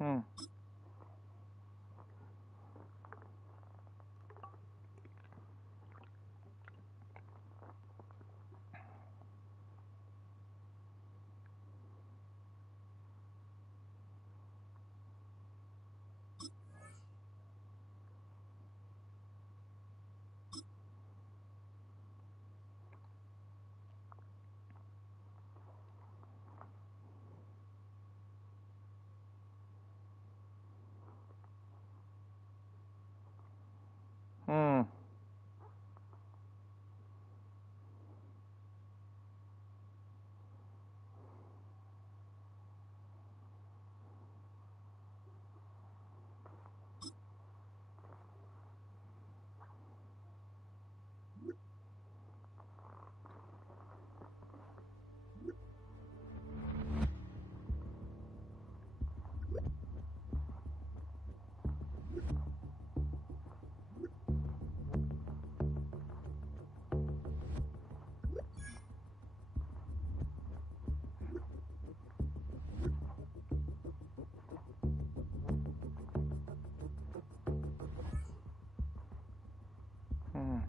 Hmm. Hmm.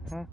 Hmm.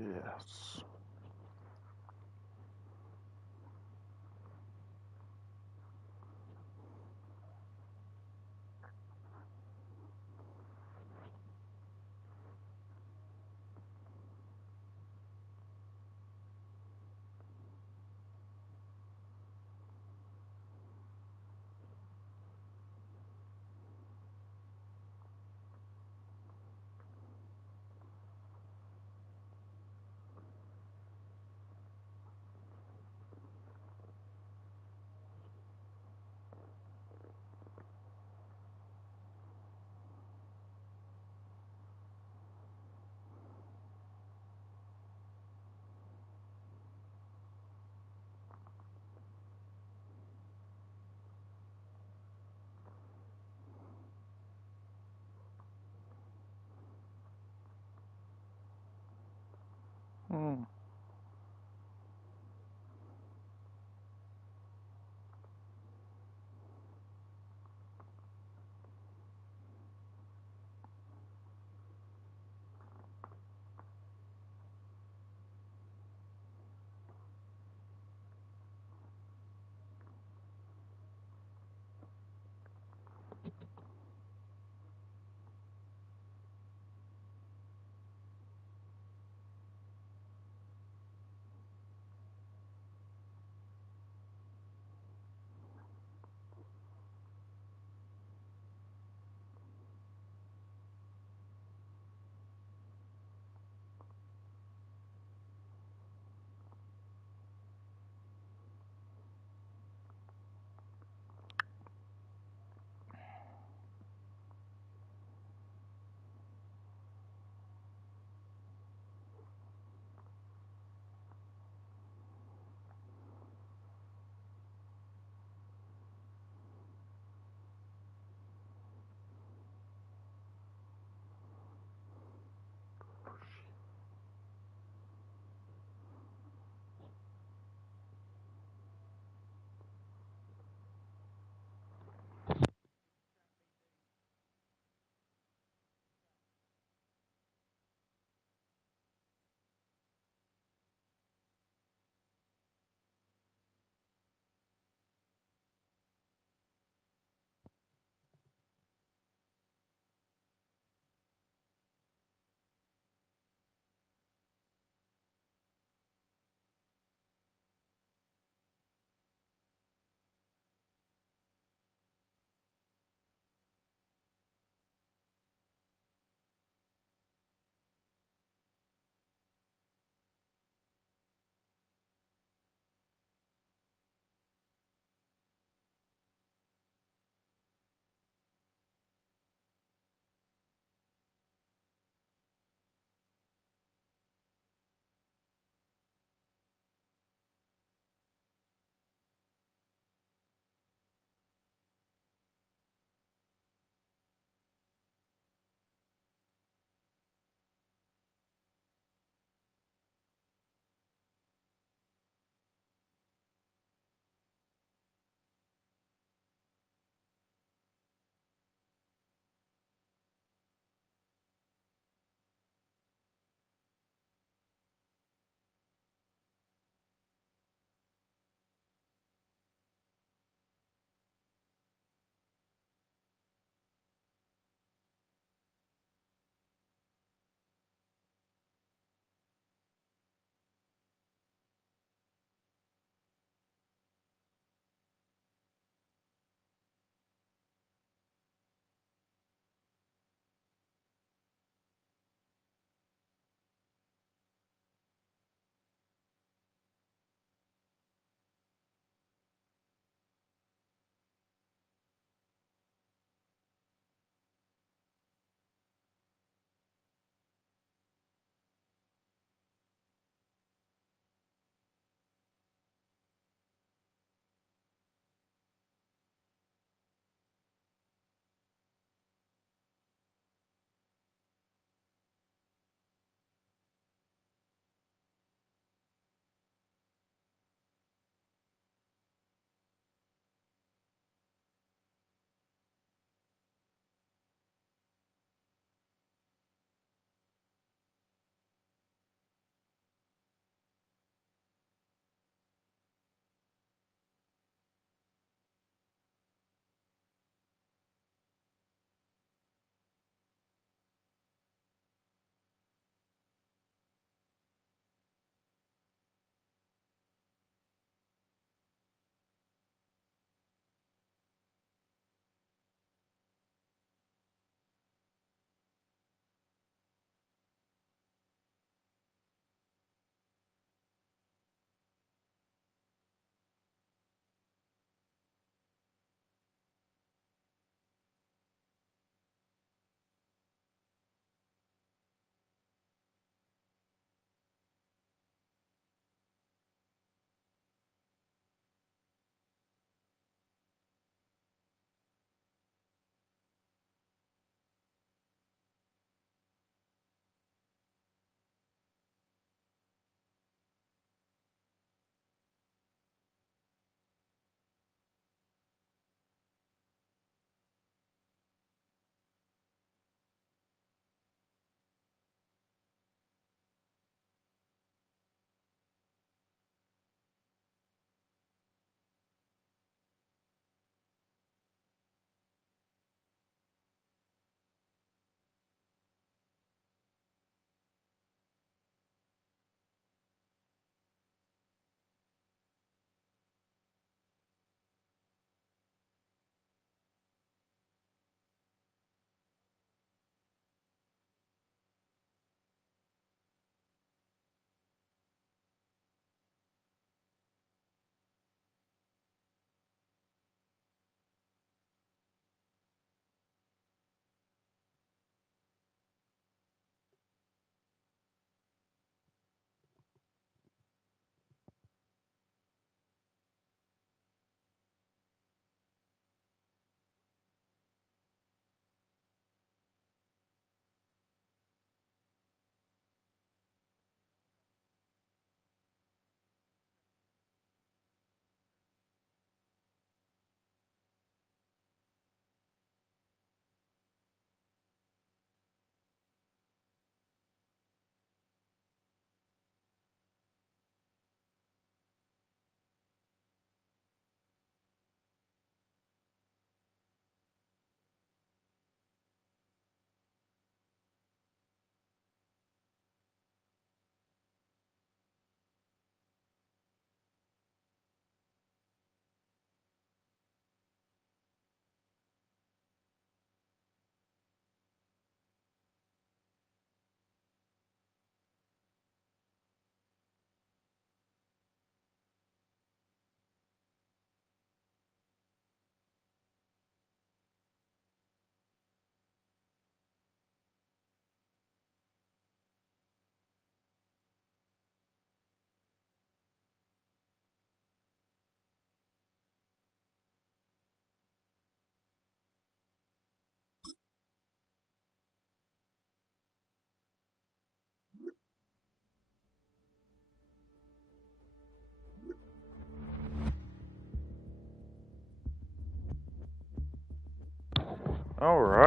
Yes.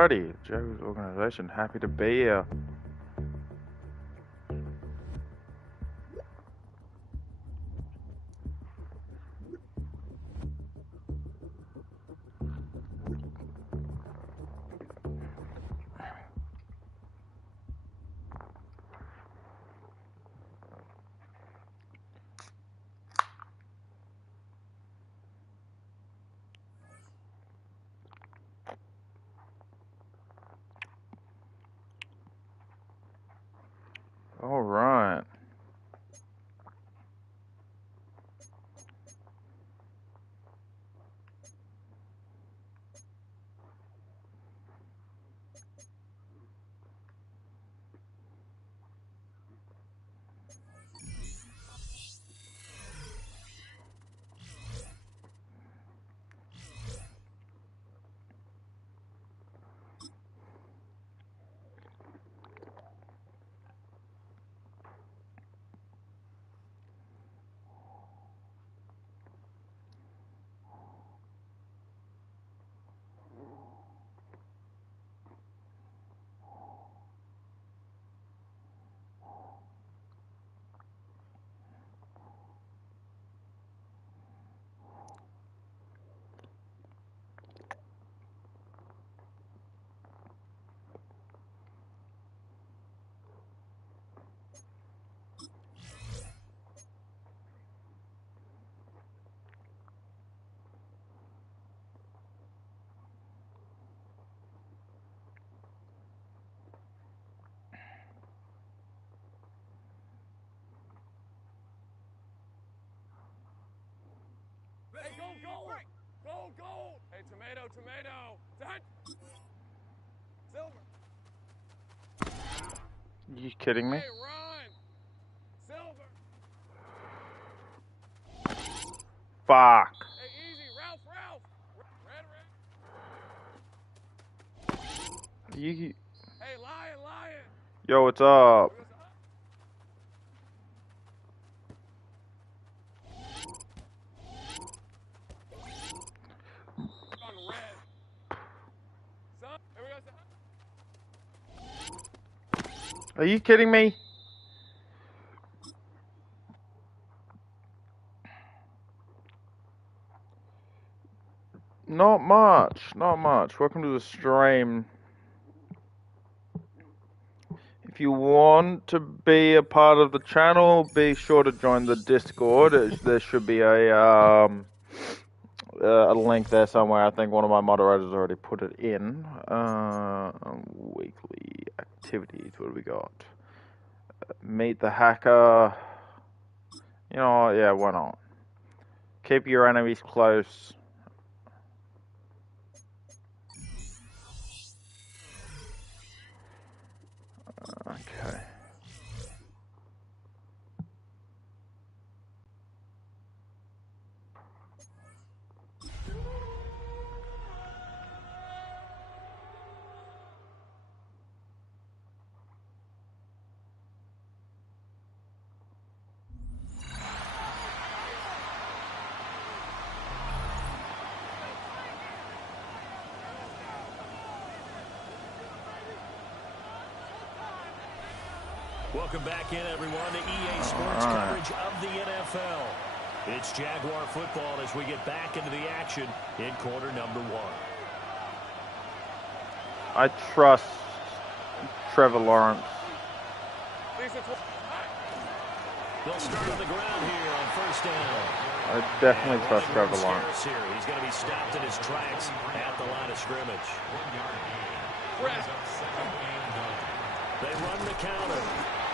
Alrighty, Joe's organization, happy to be here. All right. Hey, go! Hey, tomato! Done! Silver! You kidding me? Hey, run! Silver! Fuck. Hey, easy, Ralph! Red! You... Hey, lion! Yo, what's up? On red. Son, here we go. Are you kidding me? Not much. Welcome to the stream. If you want to be a part of the channel, be sure to join the Discord. There should be a link there somewhere. I think one of my moderators already put it in. Weekly activities. What do we got? Meet the hacker. You know, yeah, why not? Keep your enemies close. Okay. Welcome back in, everyone, to EA Sports coverage of the NFL. It's Jaguar football as we get back into the action in quarter number 1. I trust Trevor Lawrence. They'll start on the ground here on first down. I definitely trust Trevor Lawrence. Here. He's going to be stopped in his tracks at the line of scrimmage. They run the counter.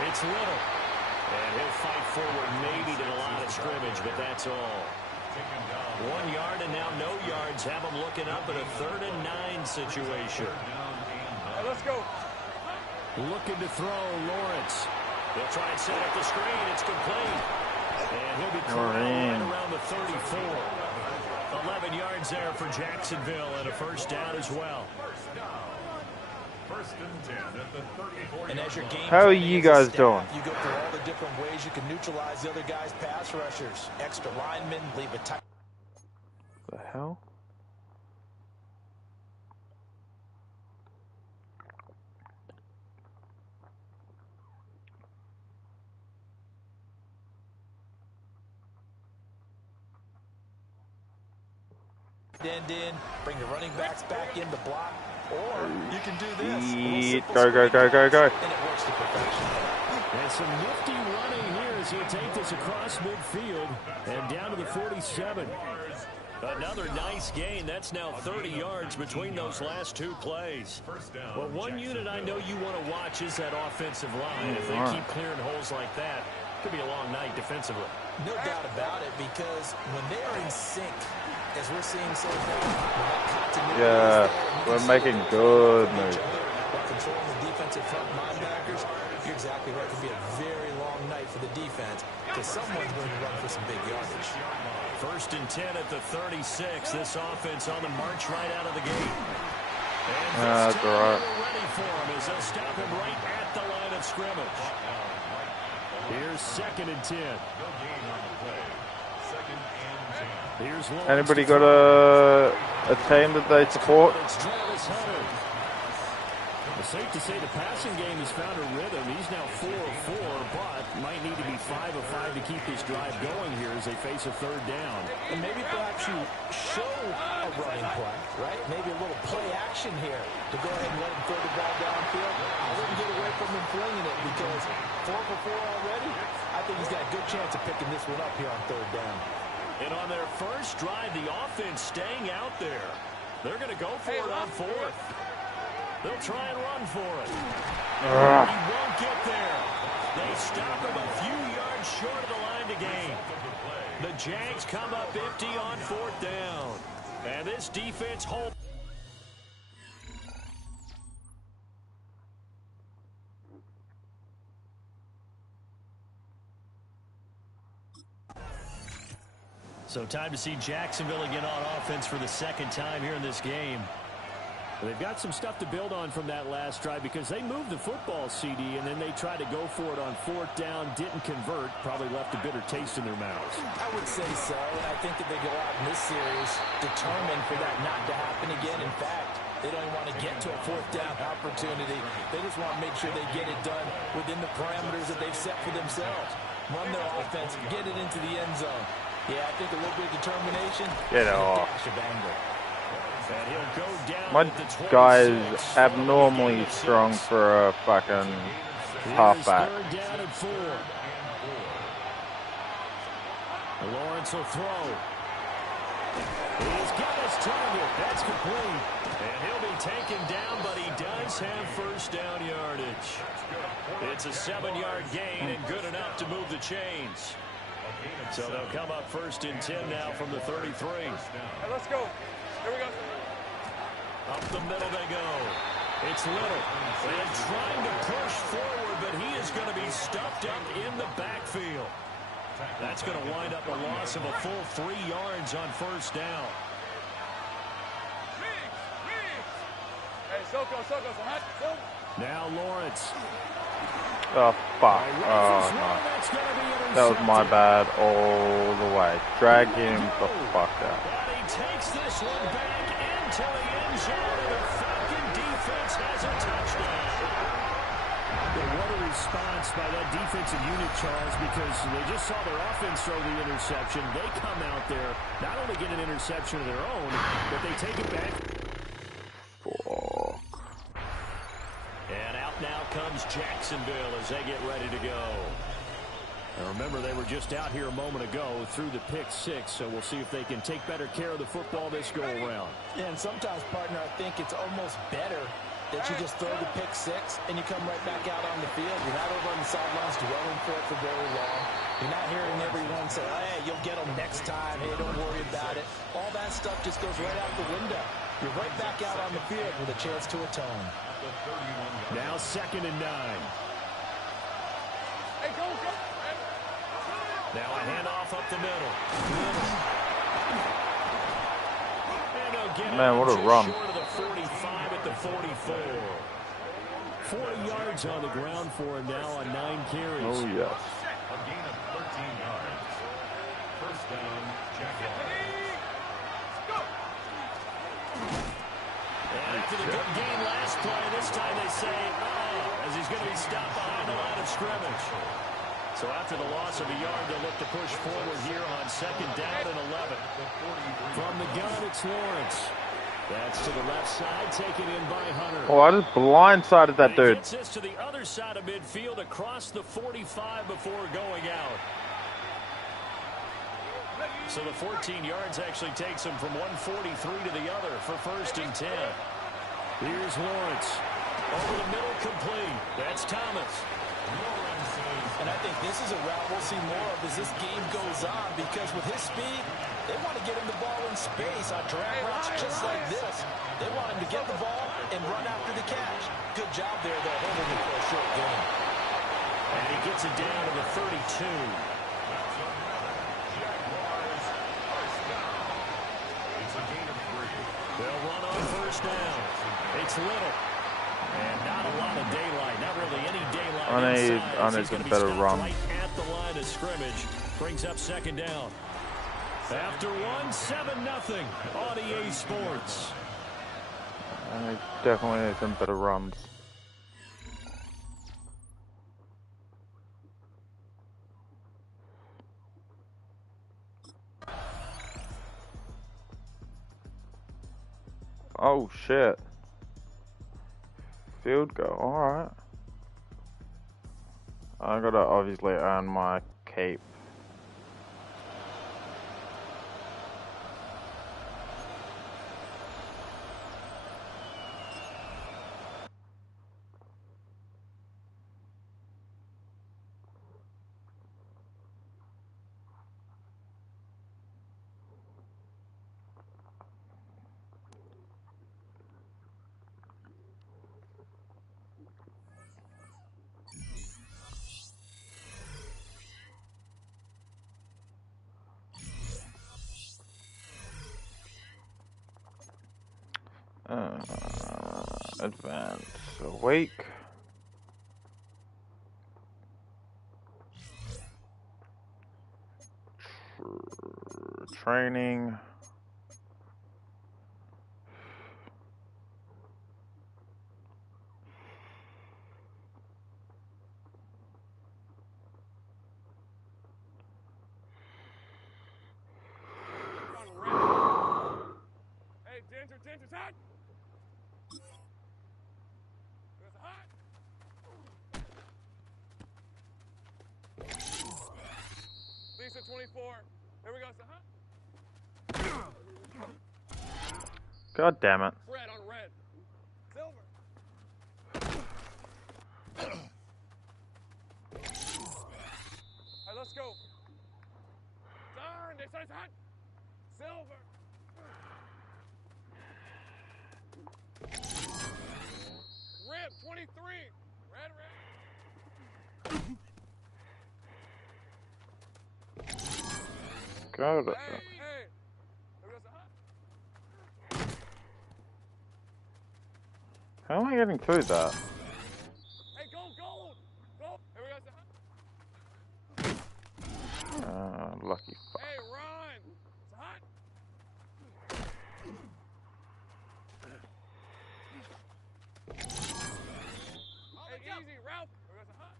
It's Little. And he'll fight forward maybe to the line of scrimmage, but that's all. 1 yard and now no yards. Have them looking up at a 3rd and 9 situation. Hey, let's go. Looking to throw, Lawrence. They'll try and set up the screen. It's complete. And he'll be caught right around the 34. 11 yards there for Jacksonville and a first down as well. And as your game How are you guys doing? You go through all the different ways you can neutralize the other guy's pass rushers. Extra linemen, leave a tight. The hell? end in, bring the running backs back in the block, or you can do this. Go, go, go, go, go. And it works to perfection. And some nifty running here as he'll take this across midfield and down to the 47. Another nice gain. That's now 30 yards between those last two plays. Well, one unit I know you want to watch is that offensive line. If they keep clearing holes like that, it could be a long night defensively. No doubt about it, because when they are in sync, as we're seeing so far, yeah, we're making good moves. While controlling the defensive front linebackers, you're exactly right. It could be a very long night for the defense, because someone's going to run for some big yardage. 1st and 10 at the 36. This offense on the march right out of the gate. And that's all right. They're ready for him as they'll stop him right at the line of scrimmage. Here's 2nd and 10. Here's Anybody got a team that they support? It's safe to say the passing game has found a rhythm. He's now 4 of 4, but might need to be 5 of 5 to keep this drive going here as they face a 3rd down. And maybe perhaps you show a running play, right? Maybe a little play action here to go ahead and let him throw the ball downfield. I wouldn't get away from him flinging it, because 4 for 4 already, I think he's got a good chance of picking this one up here on 3rd down. And on their first drive, the offense staying out there. They're going to go for it on 4th. They'll try and run for it. He won't get there. They stop him a few yards short of the line to gain. The Jags come up empty on 4th down. And this defense holds. So time to see Jacksonville again on offense for the 2nd time here in this game. They've got some stuff to build on from that last drive, because they moved the football, CD, and then they tried to go for it on 4th down, didn't convert, probably left a bitter taste in their mouths. I would say so, and I think that they go out in this series determined for that not to happen again. In fact, they don't even want to get to a 4th down opportunity. They just want to make sure they get it done within the parameters that they've set for themselves. Run their offense, get it into the end zone. Yeah, I think a little bit of determination. Get off. And he'll go down. My guy is abnormally strong for a fucking halfback. 3rd down and 4. Lawrence will throw. He's got his target. That's complete. And he'll be taken down, but he does have 1st down yardage. It's a 7-yard gain and good enough to move the chains. So they'll come up 1st and 10 now from the 33. Hey, let's go. Here we go. Up the middle they go. It's Little. And trying to push forward, but he is going to be stuffed up in the backfield. That's going to wind up a loss of a full 3 yards on 1st down. Hey, Soko. Now Lawrence. Oh, fuck. Oh, no. That was my bad all the way. Drag him the fuck out. And he takes this one back into the end zone, and the Falcon defense has a touchdown. What a response by that defensive unit, Charles, because they just saw their offense throw the interception. They come out there, not only get an interception of their own, but they take it back. Fuck. And out now comes Jacksonville as they get ready to go. And remember, they were just out here a moment ago through the pick 6, so we'll see if they can take better care of the football this go-around. Yeah, and sometimes, partner, I think it's almost better that you just throw the pick 6 and you come right back out on the field. You're not over on the sidelines dwelling for it for very long. You're not hearing everyone say, oh, hey, you'll get them next time. Hey, don't worry about it. All that stuff just goes right out the window. You're right back out on the field with a chance to atone. Now 2nd and 9. Hey, go. Now a handoff up the middle. Man, what a run. Short of the 45 at the 44. 40 yards on the ground for him now on 9 carries. Oh, yes. A gain of 13 yards. 1st down, Jaguars. And after the good game last play, this time they say, as he's going to be stopped behind the line of scrimmage. So So after the loss of a yard, they'll look to push forward here on 2nd down and 11. From the gun, it's Lawrence. That's to the left side, taken in by Hunter. Oh, I just blindsided that dude. He gets this to the other side of midfield across the 45 before going out. So the 14 yards actually takes him from 143 to the other for 1st and 10. Here's Lawrence. Over the middle, complete. That's Thomas. And I think this is a route we'll see more of as this game goes on, because with his speed, they want to get him the ball in space on drag routes just like this. They want him to get the ball and run after the catch. Good job there, though, holding it for a short gain. And he gets it down to the 32. They'll run on 1st down. It's Little. And not a lot of daylight. Not really any daylight inside. I need some better run. Right at the line of scrimmage. Brings up 2nd down. After one, 7-0 on EA Sports. I definitely need some better runs. Oh shit. Field goal, alright. I gotta obviously earn my cape. Advance awake. Training. Hey, Ginger, hot. It's hot. Lisa 24. Here we go, so hot. God damn it. Red on red. Silver. Alright, let's go. Darn, they said it's hot. Silver. Red 23. Red. God. Hey. Here we go, so hot. How am I getting through that? Hey, gold. Here we go, so hot. Lucky. Hey, run. It's hot. Hey, easy, Ralph. Here we go, so hot.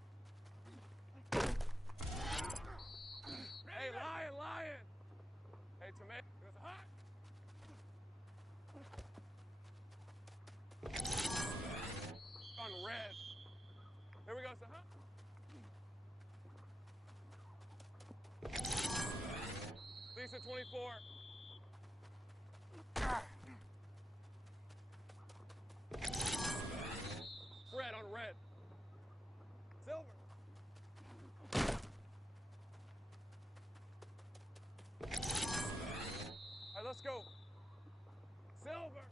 Hey, lion. Hey, tomato. Here we go, so hot. On red. Here we go, so hot. Lisa 24. Red on red. Silver. Alright, let's go. Silver.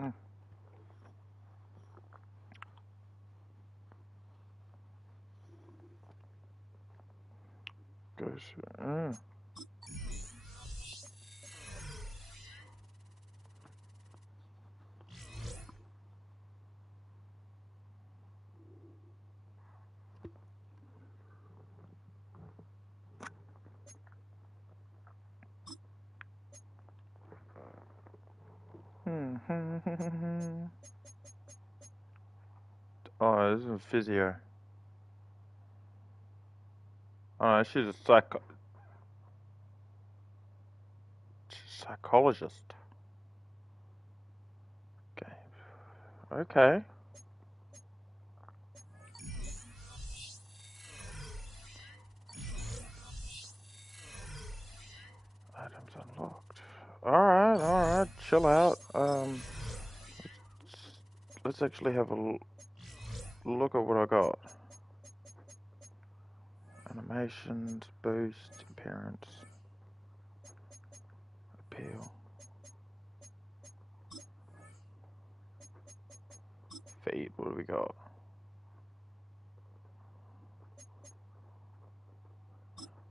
Mm. Goes. Oh, this is a physio. Oh, she's a psychologist. Okay. Okay. Items unlocked. Alright, chill out. Let's actually have a look at what I got. Animations, boost, appearance, appeal, feed. What do we got?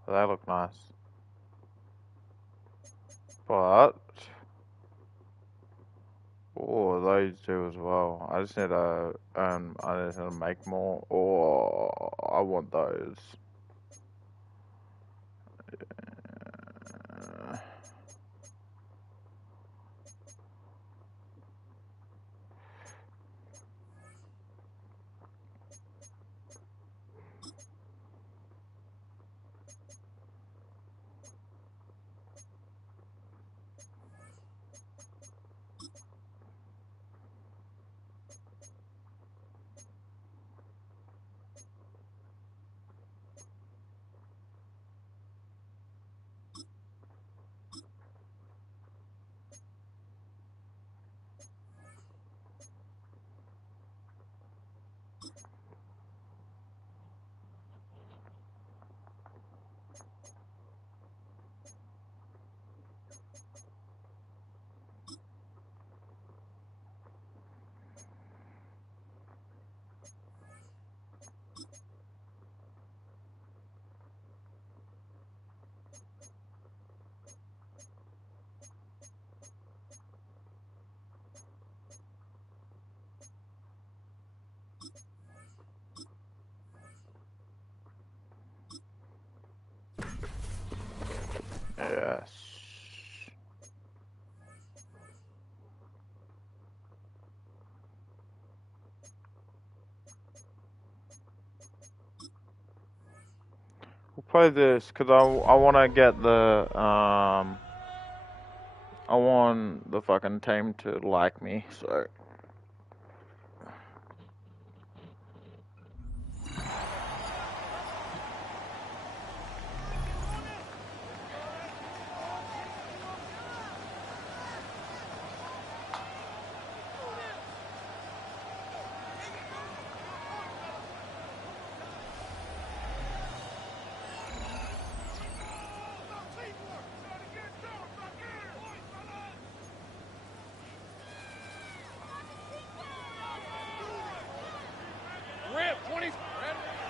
They look nice. But oh, those do as well. I just need to I just need to make more. Oh, I want those. Yes. We'll play this because I want to get the I want the fucking team to like me. So.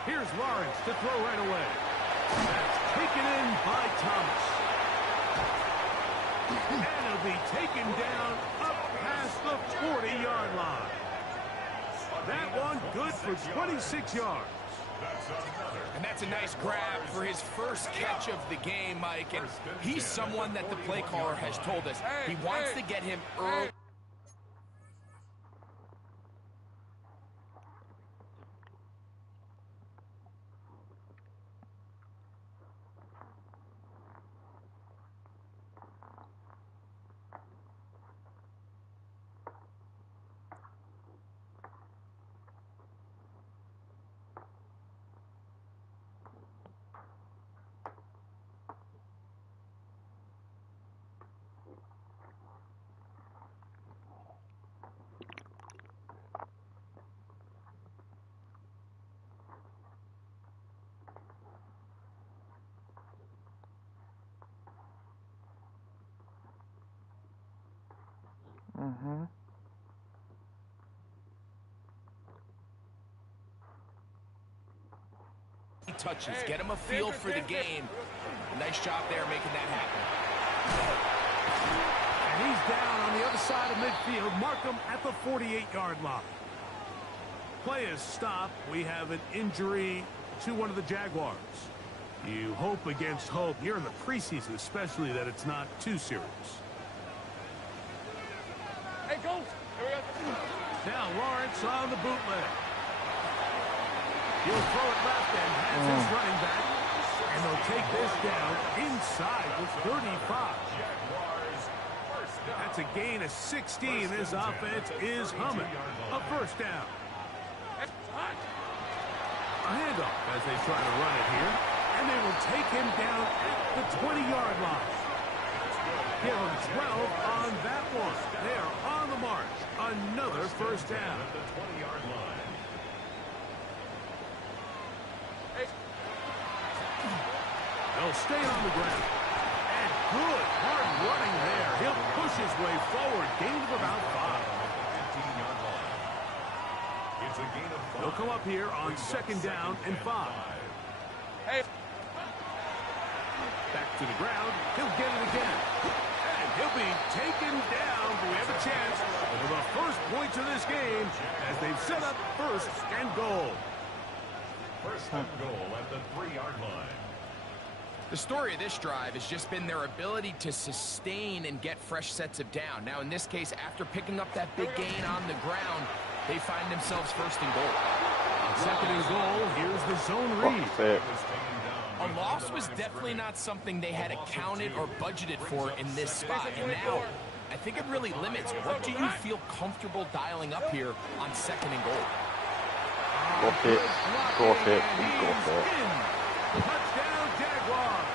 Here's Lawrence to throw right away. That's taken in by Thomas. And he'll be taken down up past the 40-yard line. That one good for 26 yards. And that's a nice grab for his first catch of the game, Mike. And he's someone that the play caller has told us he wants to get him early. Mhm. touches. Get him a feel for the game. Nice job there making that happen. And he's down on the other side of midfield. Mark him at the 48-yard line. Play is stopped. We have an injury to one of the Jaguars. You hope against hope here in the preseason, especially that it's not too serious. Hey, go. Here we go. Now Lawrence on the bootleg. He'll throw it left and has his running back. And they'll take this down inside the 35. That's a gain of 16. This offense is humming. A first down. A handoff as they try to run it here. And they will take him down at the 20-yard line. Give him 12 on that one. They are on the march. Another first down. At the 20-yard line. They'll stay on the ground. And good hard running there. He'll push his way forward. Gain of about 5. 15-yard line. It's a gain of 5. They'll come up here on second down and 5. Hey. Back to the ground. He'll get it again. And he'll be taken down. But we have a chance for the first points of this game as they've set up first and goal. First and goal at the 3-yard line. The story of this drive has just been their ability to sustain and get fresh sets of down. Now, in this case, after picking up that big gain on the ground, they find themselves first and goal. On second and goal, here's the zone read. A loss was definitely not something they had accounted or budgeted for in this spot. And now, I think it really limits. What do you feel comfortable dialing up here on second and goal? Go fit. Go fit. Go fit. Touchdown, Jaguars.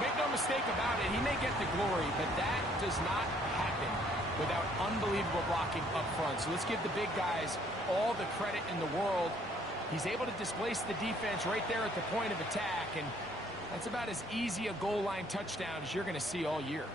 Make no mistake about it, he may get the glory, but that does not happen without unbelievable blocking up front. So let's give the big guys all the credit in the world. He's able to displace the defense right there at the point of attack, and that's about as easy a goal line touchdown as you're going to see all year.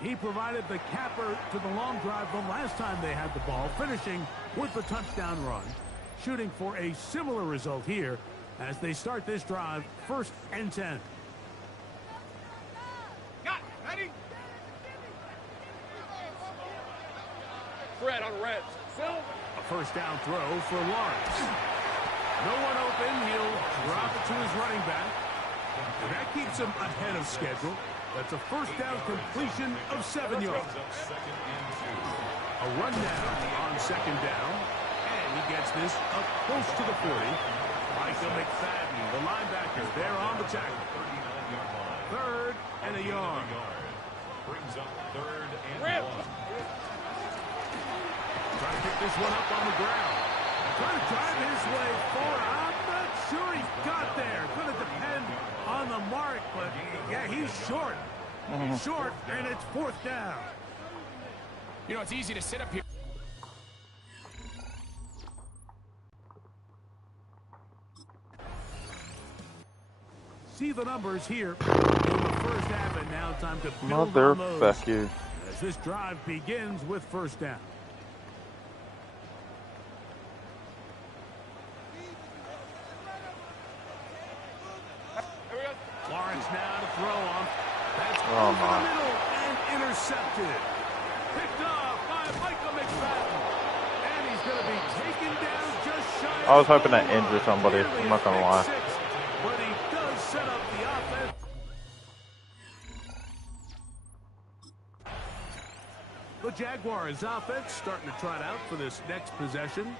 He provided the capper to the long drive the last time they had the ball, finishing with the touchdown run, shooting for a similar result here as they start this drive, 1st and 10. Got it. Ready? Fred on red. Phil. A first down throw for Lawrence. No one open. He'll drop it to his running back. And that keeps him ahead of schedule. That's a first down completion of 7 yards. A run down on second down. And he gets this up close to the 40. Micah McFadden, the linebacker, there on the tackle. 3rd and a yard. Brings up 3rd and 1. Trying to pick this one up on the ground. Trying to drive his way forward. I'm not sure he got there. Going to depend on the mark, but yeah, he's short. He's short, and it's 4th down. You know, it's easy to sit up here. See the numbers here in the first half, and now time to build on those Motherfucker. as this drive begins with 1st down. Lawrence now to throw on. That's over the middle and intercepted. Picked off by Micah McFadden. And he's going to be taken down just shy. I was hoping to injure somebody. I'm not gonna lie. Jaguars offense starting to trot out for this next possession.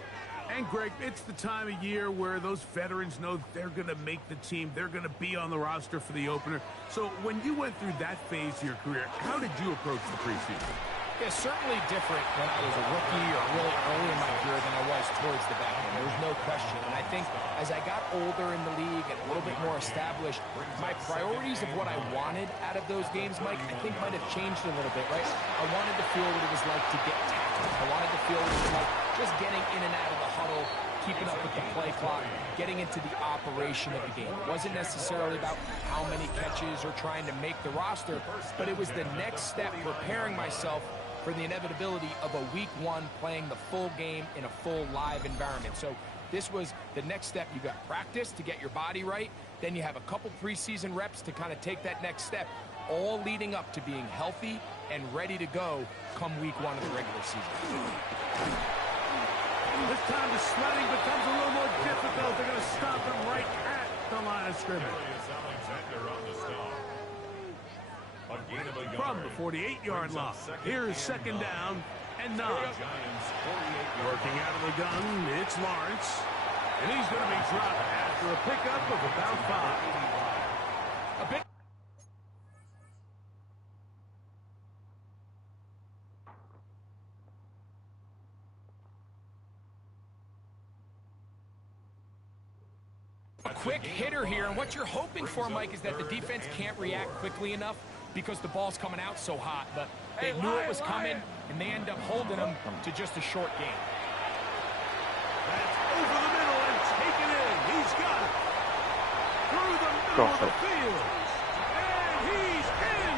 And, Greg, it's the time of year where those veterans know they're going to make the team. They're going to be on the roster for the opener. So when you went through that phase of your career, how did you approach the preseason? Yeah, certainly different when I was a rookie or really early in my career than I was towards the back end. There's no question. And I think as I got older in the league and a little bit more established, my priorities of what I wanted out of those games, Mike, I think might have changed a little bit, right? I wanted to feel what it was like to get tackled. I wanted to feel what it was like just getting in and out of the huddle, keeping up with the play clock, getting into the operation of the game. It wasn't necessarily about how many catches or trying to make the roster, but it was the next step, preparing myself for the inevitability of a week one playing the full game in a full live environment. So this was the next step. You got practice to get your body right. Then you have a couple preseason reps to kind of take that next step, all leading up to being healthy and ready to go come week one of the regular season. This time the sledding becomes a little more difficult. They're going to stop him right at the line of scrimmage. Alexander on the stop. A gain of a yard. From the 48-yard line. Here's second down and 9. Giants 48 Working out of the gun, it's Lawrence. And he's going to be dropped after a pickup of about 5. A bit. A quick hitter here, and what you're hoping for, Mike, is that the defense can't react quickly enough because the ball's coming out so hot, but they knew it was coming, and they end up holding them to just a short game. That's over the middle and taken in. He's got it. Through the middle of the field. And he's in.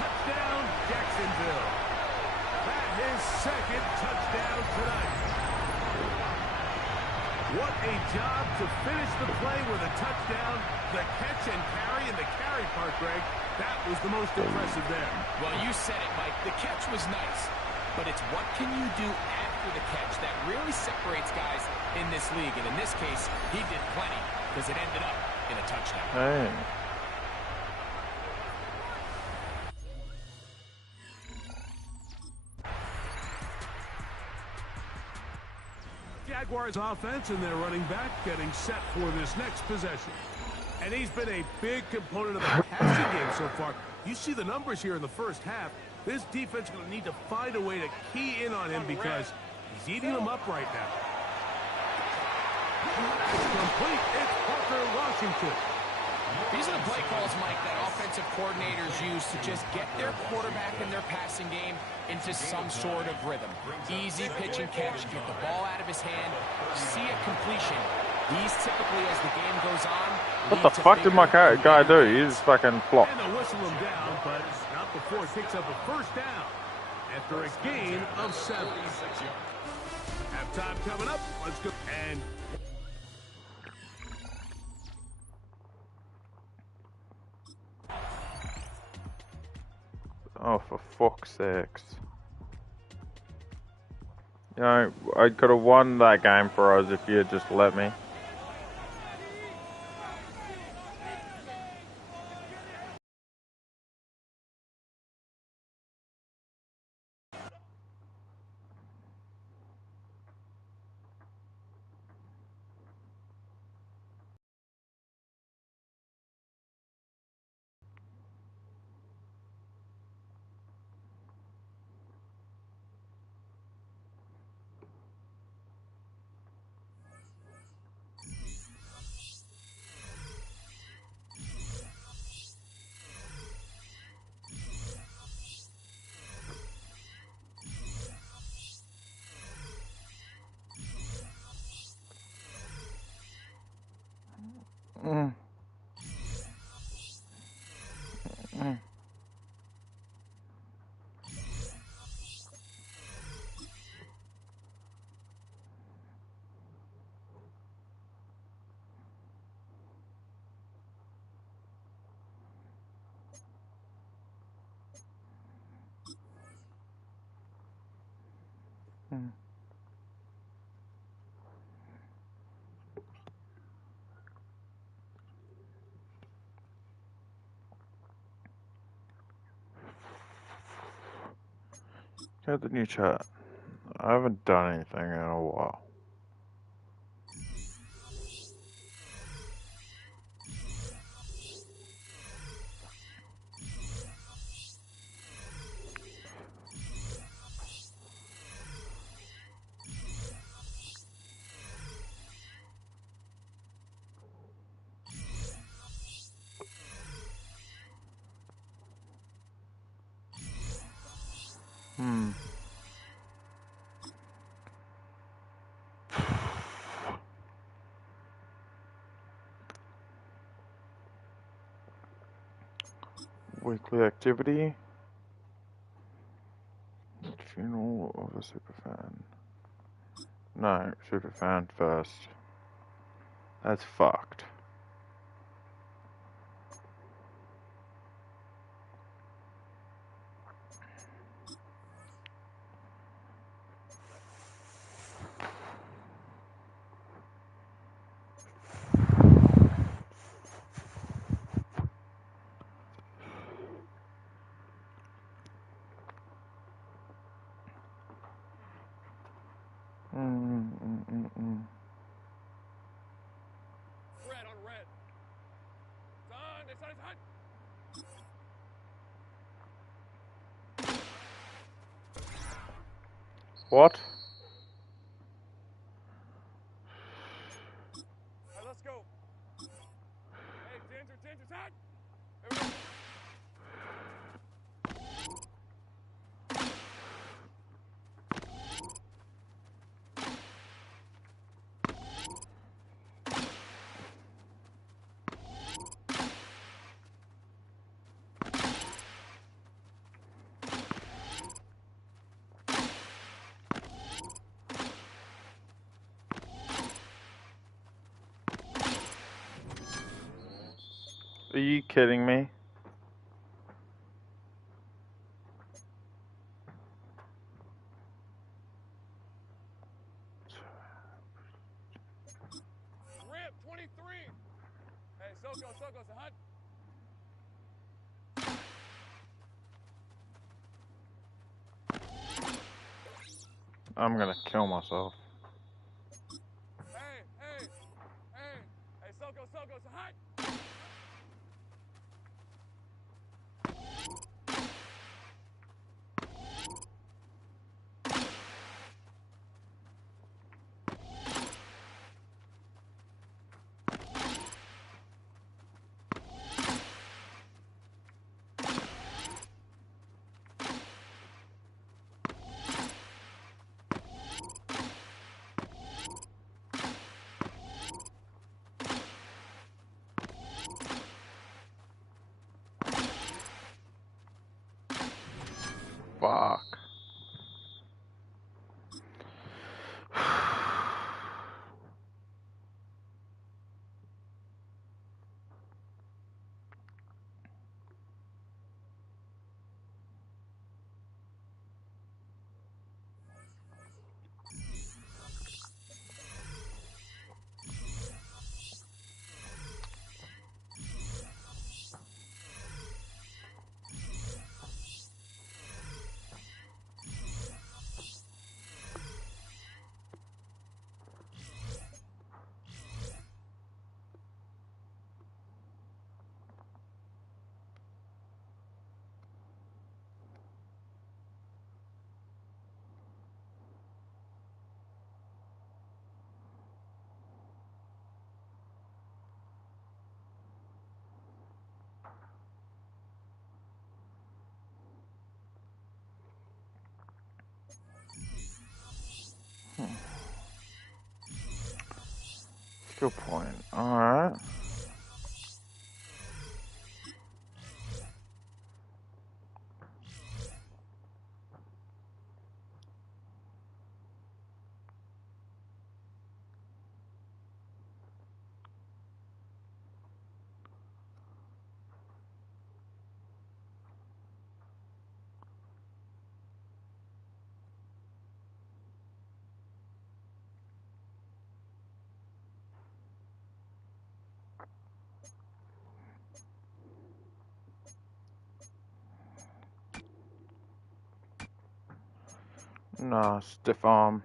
Touchdown, Jacksonville. That is second touchdown tonight. What a job to finish the play with a touchdown. The catch and carry, and the carry part, Greg, that was the most impressive there. Well, you said it, Mike. The catch was nice, but it's what can you do after the catch that really separates guys in this league. And in this case, he did plenty because it ended up in a touchdown. Hey. Jaguars offense and their running back getting set for this next possession. And he's been a big component of the passing game so far. You see the numbers here in the first half. This defense is going to need to find a way to key in on him because he's eating them up right now. It's complete. It's Parker Washington. These are the play calls, Mike, that offensive coordinators use to just get their quarterback and their passing game into some sort of rhythm. Easy pitch and catch, get the ball out of his hand, see a completion. These typically, as the game goes on, what the fuck did my guy do? He just fucking flopped. And they'll whistle him down, but not before he picks up a first down after a gain of 7. Halftime coming up. Let's go. And oh, for fuck's sakes. You know, I could have won that game for us if you had just let me. Get the new chat. I haven't done anything in a while. Weekly activity. Funeral of a superfan. No, superfan first. That's fucked. Red on red. It's on. What? All right, let's go. Hey, Ginger, hot. Here we go. Are you kidding me? Rip, 23. Hey, Soko, hot. I'm gonna kill myself. Hey, Soko, hot. Fuck. Skill point. Alright. No, stiff arm.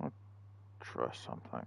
I'll try something.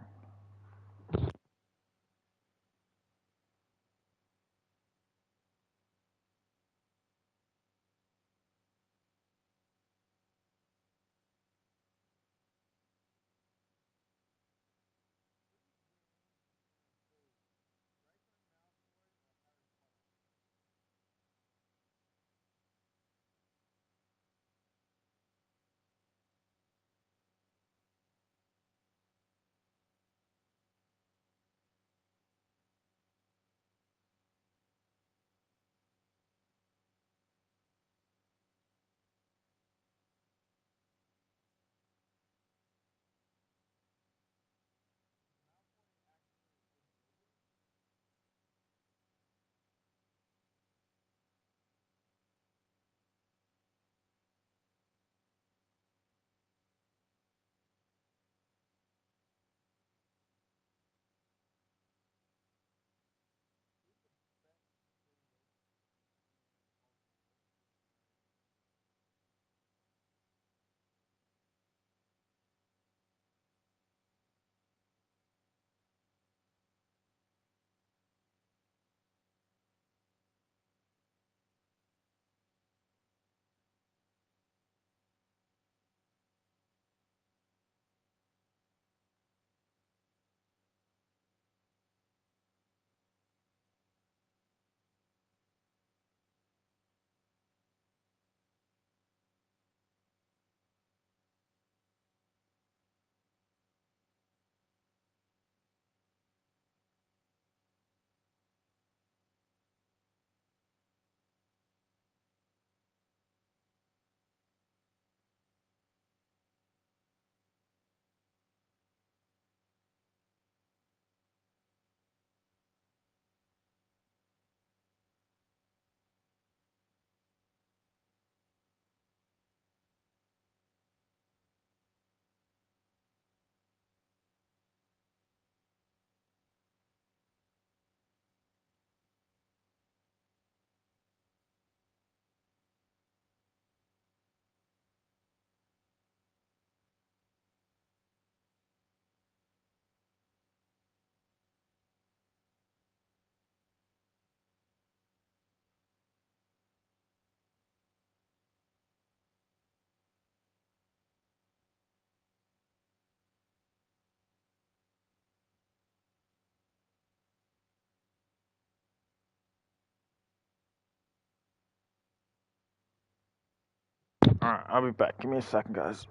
Alright, I'll be back. Give me a second, guys.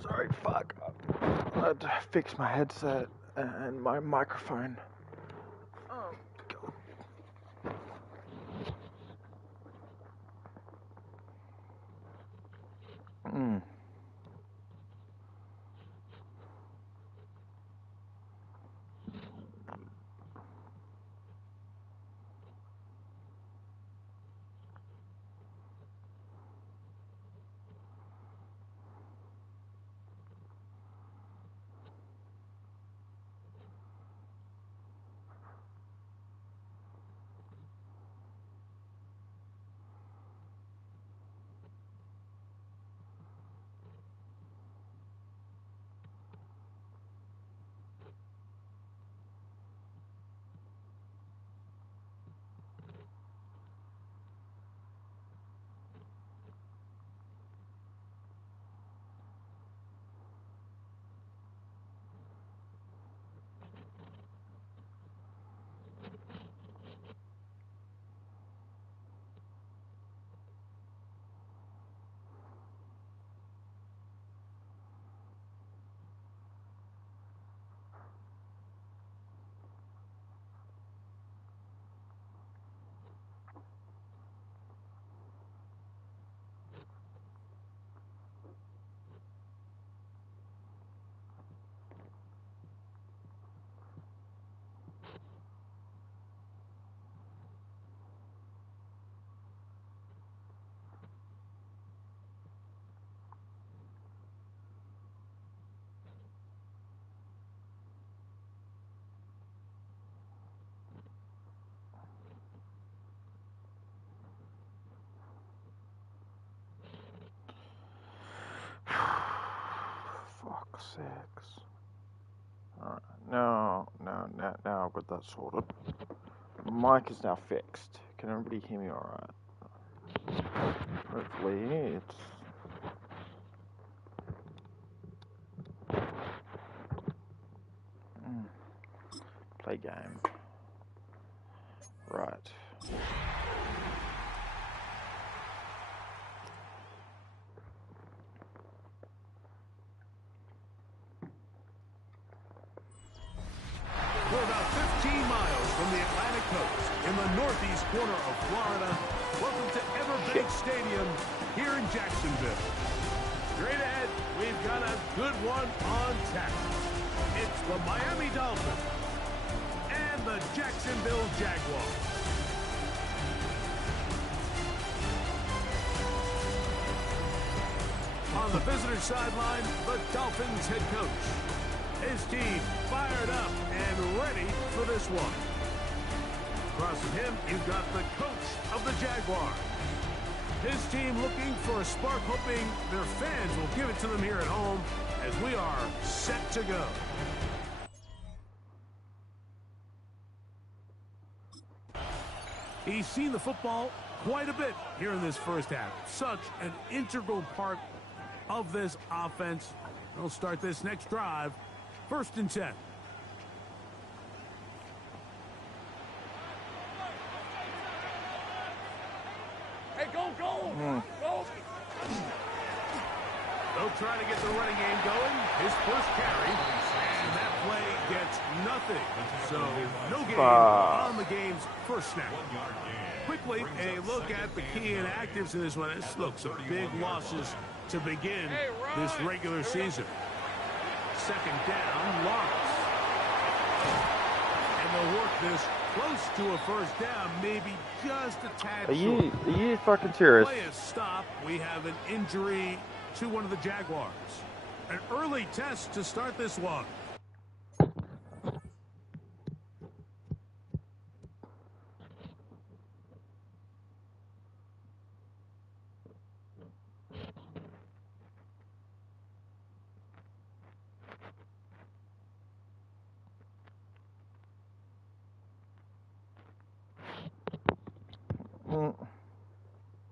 Sorry, fuck. I had to fix my headset and my microphone. Oh, God. Fuck's sakes. Alright, now I've got that sorted. My mic is now fixed. Can everybody hear me alright? Hopefully it's... Play game. Right. We're about 15 miles from the Atlantic coast in the northeast corner of Florida. Welcome to Everbank Stadium here in Jacksonville. Straight ahead, we've got a good one on tap. It's the Miami Dolphins and the Jacksonville Jaguars. On the visitor sideline, the Dolphins head coach. His team fired up and ready for this one. Across from him, you've got the coach of the Jaguars. His team looking for a spark, hoping their fans will give it to them here at home as we are set to go. He's seen the football quite a bit here in this first half. Such an integral part of this offense. They'll start this next drive. 1st and 10. Hey, go! They'll try to get the running game going. His first carry, and that play gets nothing. So, no gain on the game's first snap. Quickly, a look at the key inactives in this one. This looks some big losses to begin this regular season. 2nd down, Lawrence. And they'll work this close to a 1st down, maybe just a tad short. Are you fucking serious? Play is stopped. We have an injury to one of the Jaguars. An early test to start this one.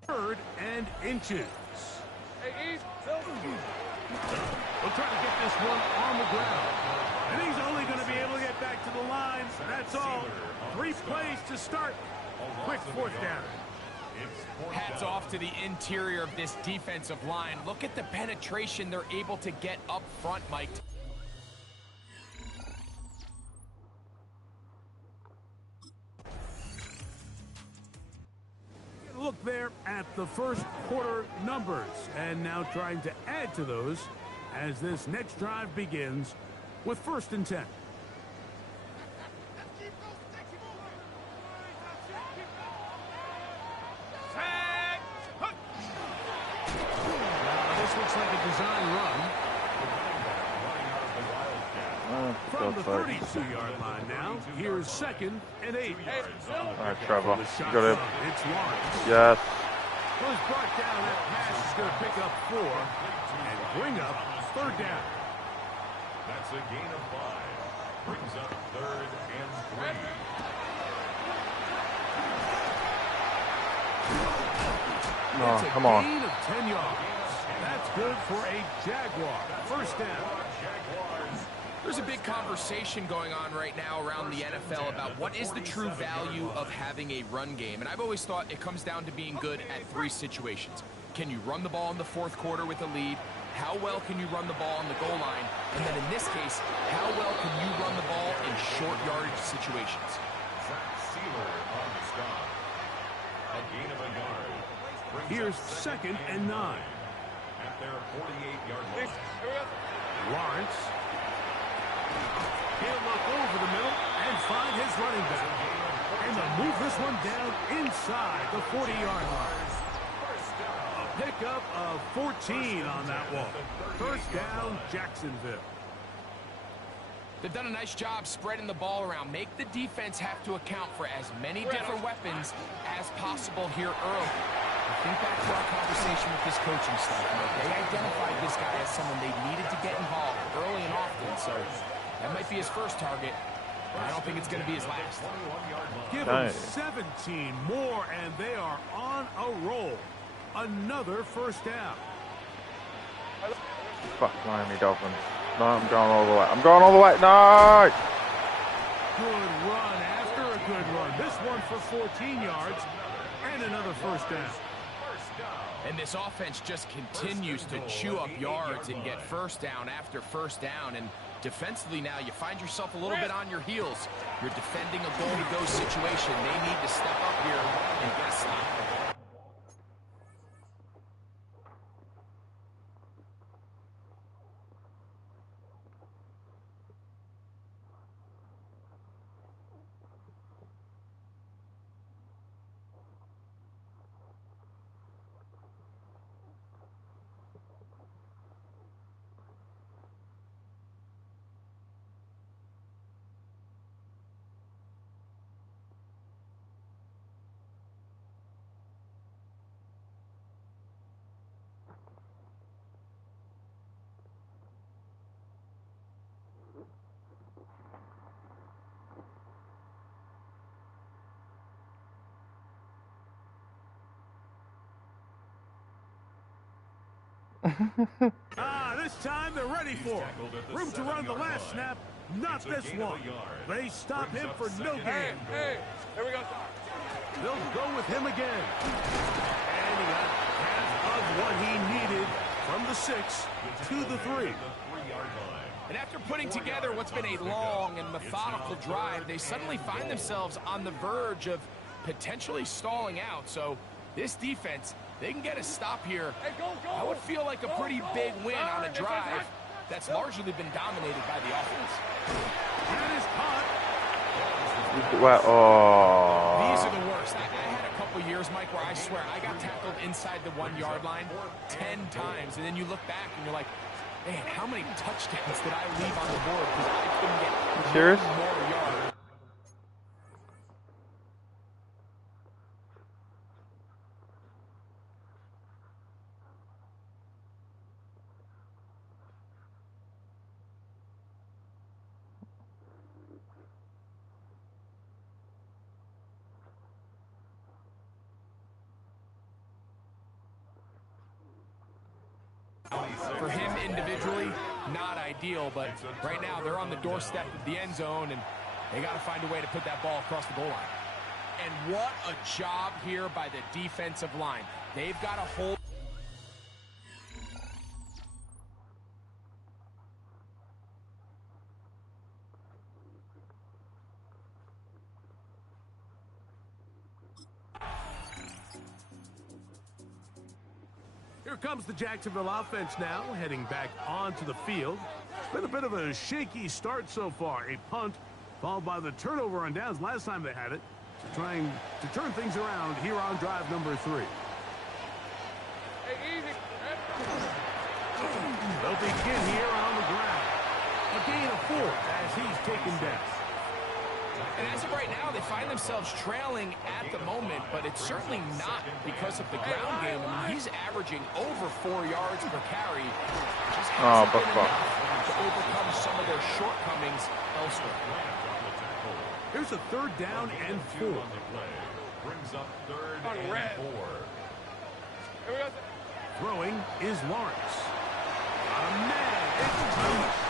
Third and inches. Hey, East, Silver. We'll try to get this one on the ground. And he's only going to be able to get back to the line. That's all. 3 plays to start. Quick 4th down. Hats off to the interior of this defensive line. Look at the penetration they're able to get up front, Mike. Look there at the first quarter numbers, and now trying to add to those as this next drive begins with 1st and 10. This looks like a design run. From the 32-yard line now, here's 2nd and 8. All right, Trevor. Got Got it. It's Lawrence. Yes. Was brought down. That pass is going to pick up 4 and bring up 3rd down. That's a gain of 5. Brings up 3rd and 3. Oh, It's a come on. gain of 10 yards. That's good for a Jaguar. 1st down. There's a big conversation going on right now around the NFL about what is the true value of having a run game. And I've always thought it comes down to being good at 3 situations. Can you run the ball in the 4th quarter with a lead? How well can you run the ball on the goal line? And then in this case, how well can you run the ball in short yardage situations? Sealer on the stop. A gain of a yard. Here's 2nd and 9. At their 48-yard line. Lawrence. He'll look over the middle and find his running back. And they'll move this one down inside the 40-yard line. A pickup of 14 on that one. 1st down, Jacksonville. They've done a nice job spreading the ball around. Make the defense have to account for as many different weapons as possible here early. Think back to our conversation with this coaching staff. They identified this guy as someone they needed to get involved early and often, so that might be his first target. I don't think it's going to be his last. Give them 17 more, and they are on a roll. Another 1st down. Fuck Miami Dolphins. No, I'm going all the way. I'm going all the way. No! Good run after a good run. This one for 14 yards and another 1st down. And this offense just continues to chew up yards and get 1st down after 1st down. And defensively now, you find yourself a little bit on your heels. You're defending a goal-to-go situation. They need to step up here and get a stop. This time they're ready for it. Room to run the last snap, not this one. They stop him for no gain. Hey, here we go. They'll go with him again. And he got half of what he needed from the 6 to the 3. And after putting together what's been a long and methodical drive, they suddenly find themselves on the verge of potentially stalling out. So this defense, they can get a stop here. That would feel like a pretty big win on a drive that's largely been dominated by the offense. That is caught. Well, oh. These are the worst. I had a couple years, Mike, where I swear I got tackled inside the 1-yard line 10 times, and then you look back and you're like, man, how many touchdowns did I leave on the board because I couldn't get Serious? more yards? For him individually, not ideal, but right now they're on the doorstep of the end zone, and they got to find a way to put that ball across the goal line. And what a job here by the defensive line. They've got a hold. Here comes the Jacksonville offense now, heading back onto the field. It's been a bit of a shaky start so far. A punt, followed by the turnover on downs last time they had it. So trying to turn things around here on drive number 3. Hey, easy. They'll begin here on the ground. A gain of 4 as he's taken down. And as of right now, they find themselves trailing at the moment, but it's certainly not because of the ground game. I mean, he's averaging over 4 yards per carry. Just hasn't been enough to overcome some of their shortcomings elsewhere. Here's a 3rd down and 4. On the play. Brings up 3rd and 4. Here we go. Throwing is Lawrence. A man, it's tight.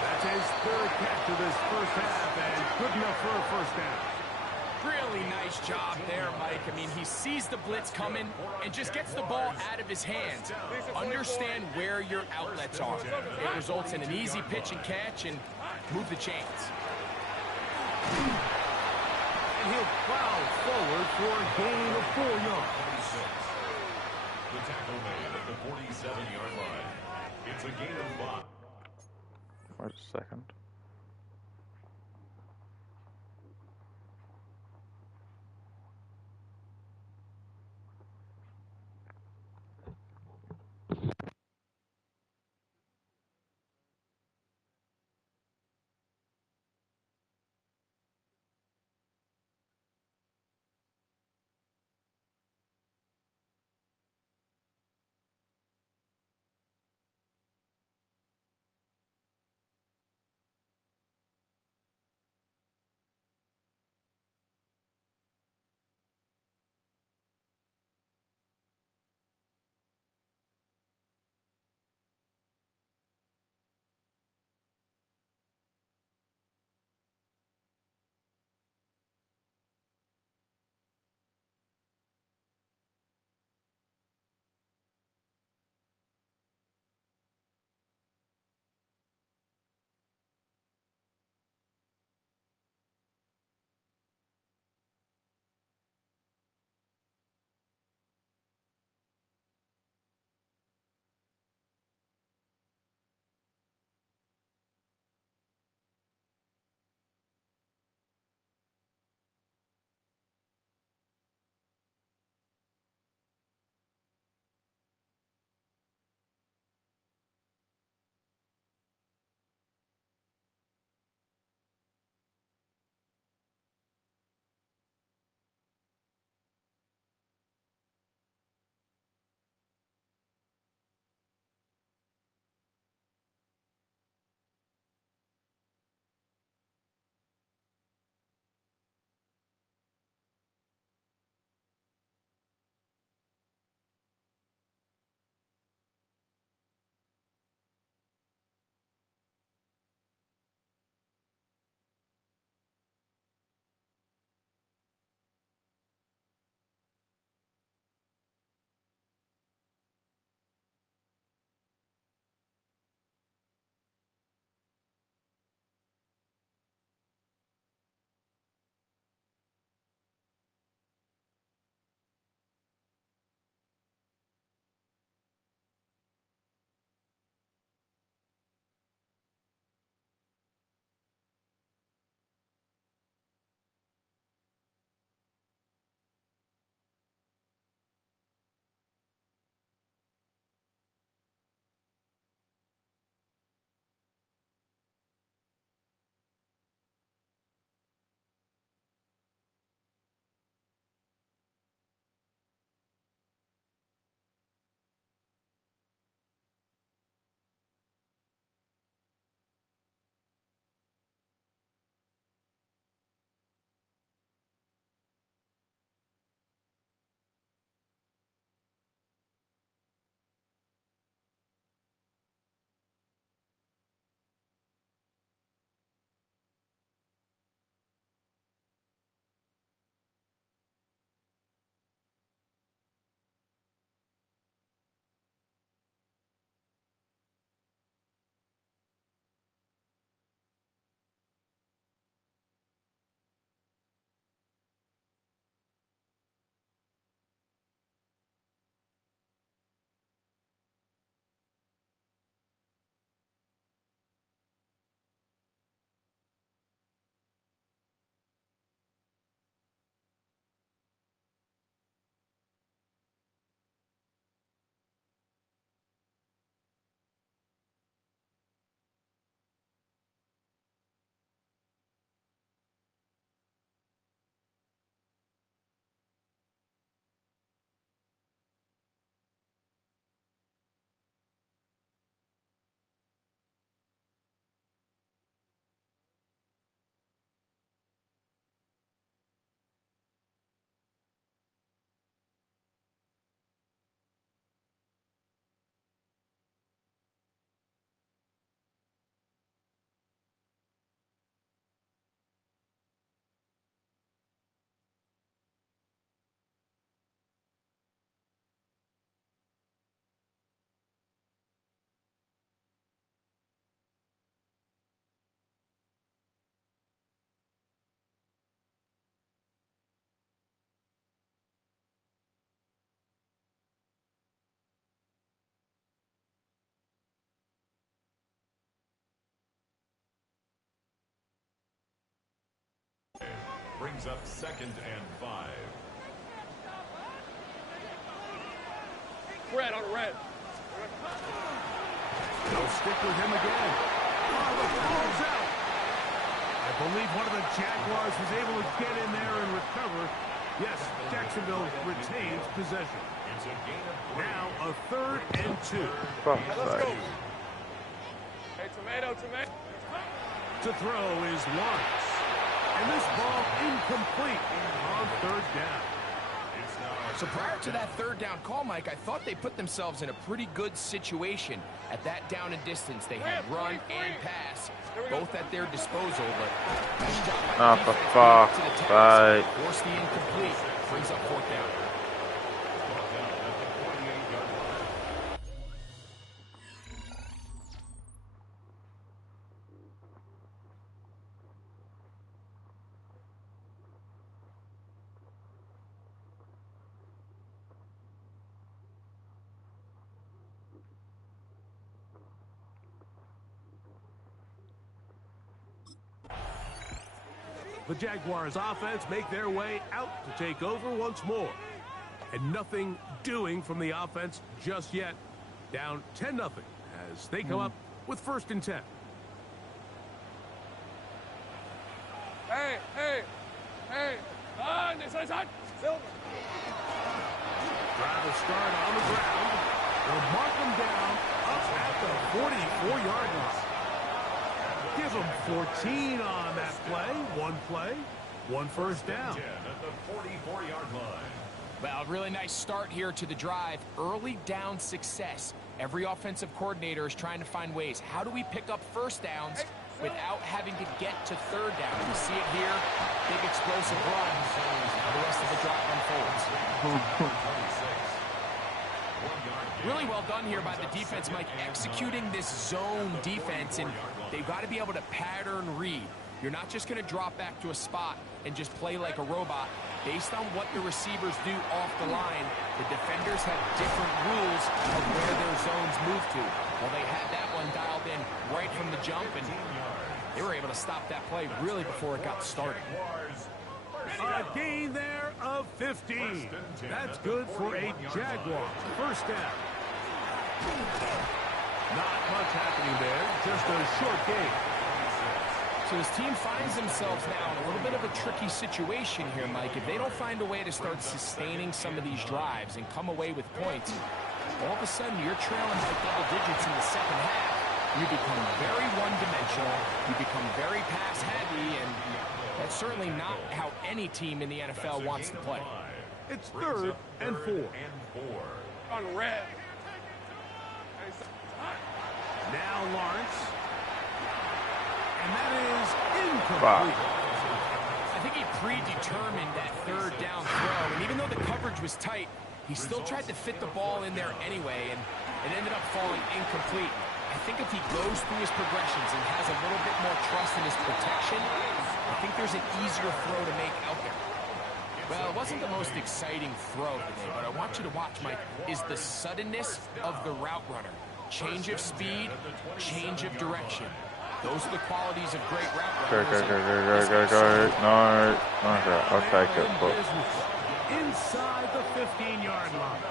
That's his 3rd catch of this first half, and good enough for a first down. Really nice job there, Mike. I mean, he sees the blitz coming and just gets the ball out of his hands. Understand where your outlets are. It results in an easy pitch and catch and move the chains. And he'll plow forward for a gain of 4 yards. The tackle made at the 47-yard line. It's a gain of 5. Wait a second. Brings up 2nd and 5. Red on red. They'll stick with him again. Oh, the ball's out. I believe one of the Jaguars was able to get in there and recover. Yes, Jacksonville retains possession. It's a gain of 3. Now a 3rd and 2. Let's go. Hey, tomato. To throw is Lawrence. And this ball incomplete on 3rd down. So prior to that 3rd down call, Mike, I thought they put themselves in a pretty good situation at that down and distance. They had run and pass both at their disposal, but nice job by the defense fuck. to the Bye. task. Force the incomplete. Brings up 4th down. The Jaguars offense make their way out to take over once more. And nothing doing from the offense just yet. Down 10-0 as they come up with 1st and 10. Hey. Side. Silver. Try to start on the ground. They'll mark them down up at the 44-yard line. Give them 14 on that play, 1 first down. 10 at the 44-yard line. Well, really nice start here to the drive. Early down success. Every offensive coordinator is trying to find ways. How do we pick up 1st downs without having to get to 3rd down? We see it here. Big explosive run. How the rest of the drive unfolds. Really well done here by the defense, Mike, executing this zone defense, and they've got to be able to pattern read. You're not just going to drop back to a spot and just play like a robot. Based on what the receivers do off the line, the defenders have different rules of where their zones move to. Well, they had that one dialed in right from the jump, and they were able to stop that play really before it got started. A gain there of 15. That's good for a Jaguar. 1st down. Not much happening there. Just a short gain. So his team finds themselves now in a little bit of a tricky situation here, Mike. If they don't find a way to start sustaining some of these drives and come away with points, all of a sudden you're trailing by double digits in the 2nd half. You become very one-dimensional. You become very pass-heavy, and that's certainly not how any team in the NFL wants to play. It's 3rd and 4. On red. Now Lawrence. And that is incomplete. I think he predetermined that 3rd down throw, and even though the coverage was tight, he still tried to fit the ball in there anyway, and it ended up falling incomplete. I think if he goes through his progressions and has a little bit more trust in his protection, I think there's an easier throw to make out there. Well, it wasn't the most exciting throw today, but I want you to watch, Mike, is the suddenness of the route runner. Change of speed, change of direction. Those are the qualities of great route runners. No. Okay, I'll take it. But Inside the 15-yard line.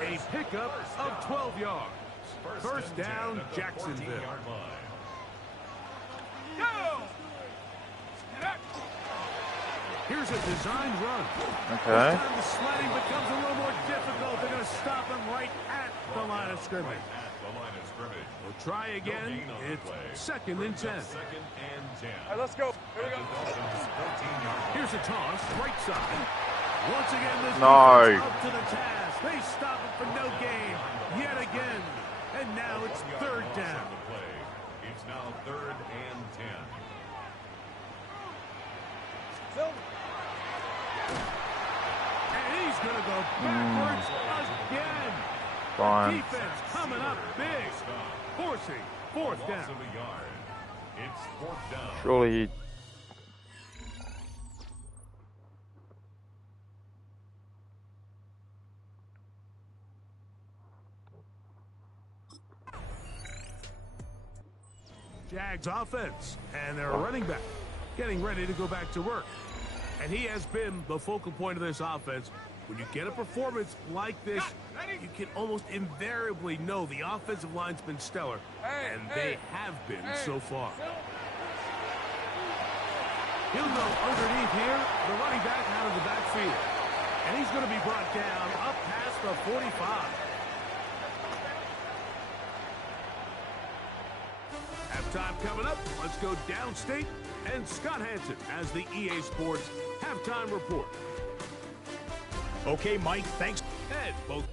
A pickup of 12 yards. 1st down, Jacksonville. Go! Here's a designed run. okay. This time the sledding becomes a little more difficult. They're going to stop him right at the line of scrimmage. We'll try again. It's 2nd and 10. All right, let's go. Here we go. Here's a toss, right side. Once again, this No. defense up to the task. They stop it for no gain yet again. And now it's 3rd down. It's now 3rd and 10. Silver. And he's going to go backwards again. Fine. Defense coming up big. Forcing 4th down. Loss of a yard. It's 4th down. Surely he... Jags offense, and they're running back. getting ready to go back to work. And he has been the focal point of this offense. When you get a performance like this, you can almost invariably know the offensive line's been stellar, and they have been so far. He'll go underneath here, the running back out of the backfield. And he's going to be brought down up past the 45. Halftime coming up. Let's go downstate. And Scott Hansen has the EA Sports Halftime Report. Okay, Mike, thanks. And both.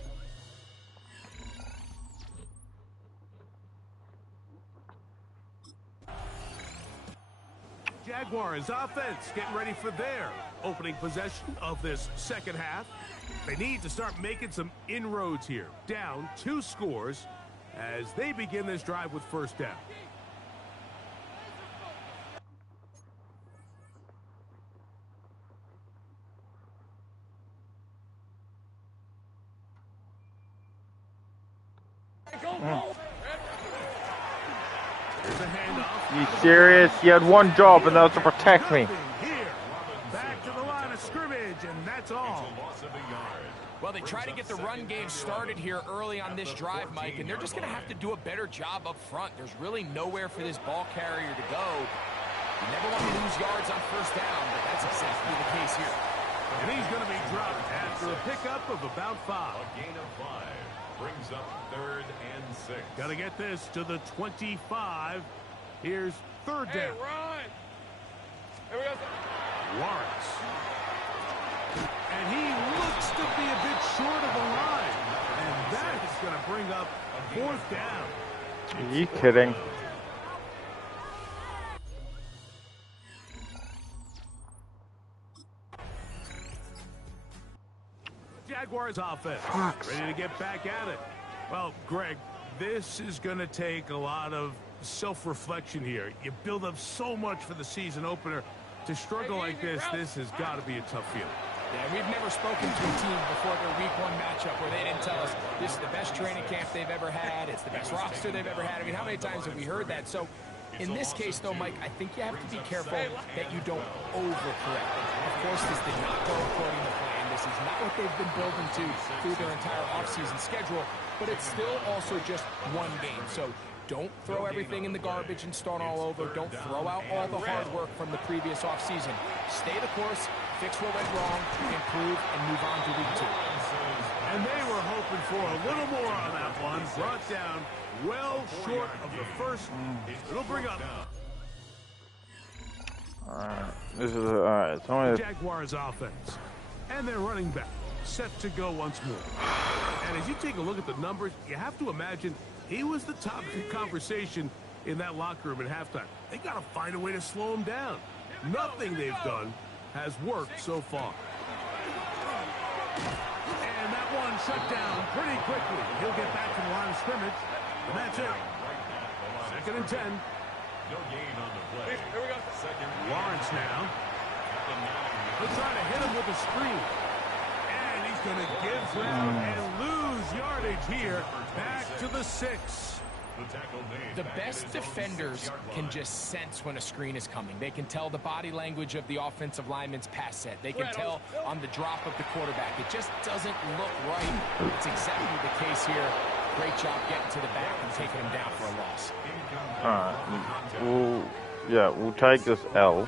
Jaguars offense getting ready for their opening possession of this second half. They need to start making some inroads here. Down 2 scores as they begin this drive with first down. Here's a handoff. You serious? You had one job, and that was to protect me. Here, back to the line of scrimmage, and that's all. Well, they try to get the run game started here early on this drive, Mike, and they're just going to have to do a better job up front. There's really nowhere for this ball carrier to go. You never want to lose yards on first down, but that's exactly the case here. And he's going to be dropped after a pickup of about 5. A gain of 5 brings up 3rd and 6. Got to get this to the 25. Here's 3rd Hey, down. run! Here we go. Lawrence. And he looks to be a bit short of the line. And that is going to bring up 4th down. Are you kidding? Jaguars offense ready to get back at it. Well, Greg, this is going to take a lot of self-reflection here. You build up so much for the season opener. To struggle like this has got to be a tough feeling. Yeah, we've never spoken to a team before their week 1 matchup where they didn't tell us this is the best training camp they've ever had. It's the best roster they've ever had. I mean, how many times have we heard that? So in this case, though, Mike, I think you have to be careful that you don't overcorrect. Of course, this did not go according to plan. This is not what they've been building to through their entire offseason schedule, but it's still also just one game. So don't throw everything in the garbage and start all over. Don't throw out all the hard work from the previous offseason. Stay the course, fix what went wrong, improve, and move on to week 2. And they were hoping for a little more on that one. Brought down well short of the first. It'll bring up. Alright, this is alright. It's only Jaguars offense. And their running back set to go once more. And as you take a look at the numbers, you have to imagine he was the topic of conversation in that locker room at halftime. They got to find a way to slow him down. Nothing they've done has worked so far. And that one shut down pretty quickly. He'll get back to the line of scrimmage. And that's it. 2nd and 10. No gain on the play. Here we go. Lawrence now. They'll try to hit him with a screen. And he's going to give ground and lose yardage here. Back to the 6. The best defenders can just sense when a screen is coming. They can tell the body language of the offensive lineman's pass set. They can tell on the drop of the quarterback. It just doesn't look right. It's exactly the case here. Great job getting to the back and taking him down for a loss. Alright, we'll take this L.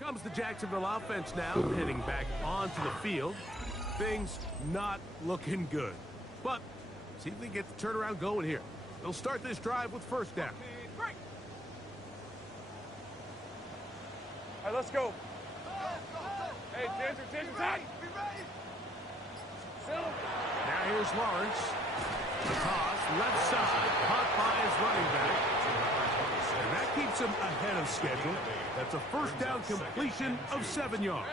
Comes the Jacksonville offense now, heading back onto the field. Things not looking good. But see if they get the turnaround going here. They'll start this drive with first down. All right, let's go. Hey, attention, tight. Now here's Lawrence. The toss, left side, caught by his running back. And that keeps him ahead of schedule. That's a first down completion of 7 yards.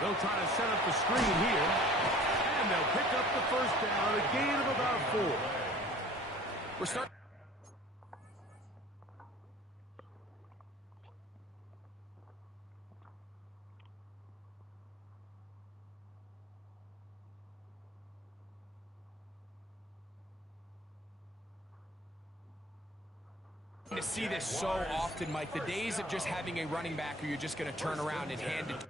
They'll try to set up the screen here. And they'll pick up the first down, a gain of about 4. We're starting. To see this so often, Mike. The days of just having a running back who you're just going to turn around and hand it.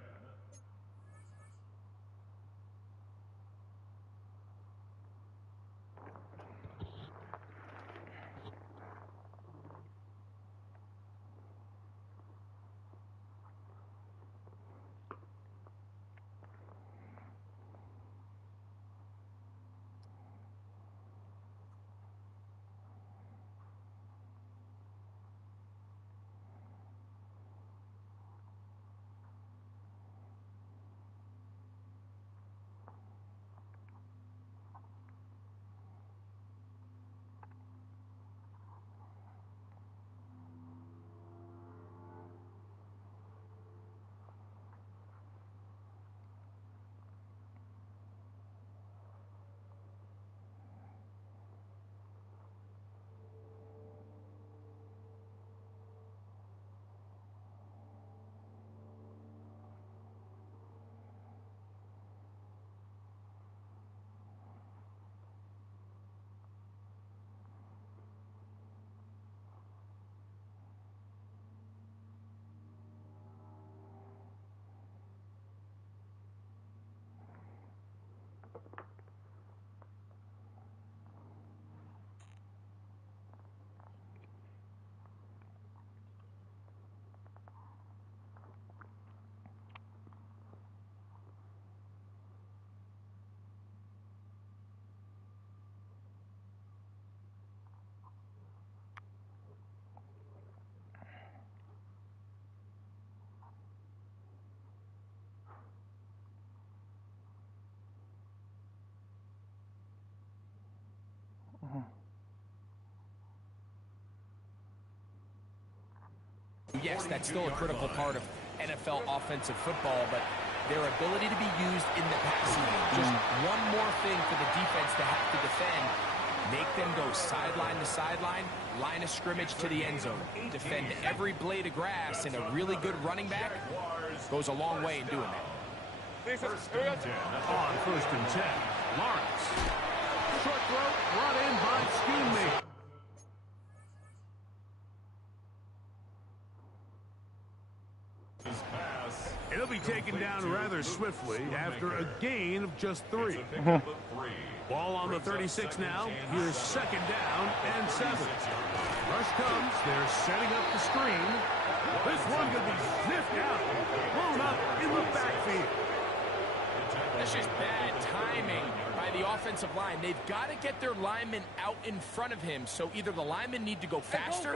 Yes, that's still a critical part of NFL offensive football, but their ability to be used in the passing game. Just one more thing for the defense to have to defend. Make them go sideline to sideline, line of scrimmage to the end zone. Defend every blade of grass, and a really good running back goes a long way in doing that. On 1st and 10, Lawrence. Short throw brought in by Schoonmaker. It'll be taken down rather swiftly after a gain of just 3. Ball on the 36 now. Here's 2nd down and 7. Rush comes. They're setting up the screen. This one could be sniffed out, blown up in the backfield. That's just bad timing by the offensive line. They've got to get their linemen out in front of him, so either the linemen need to go faster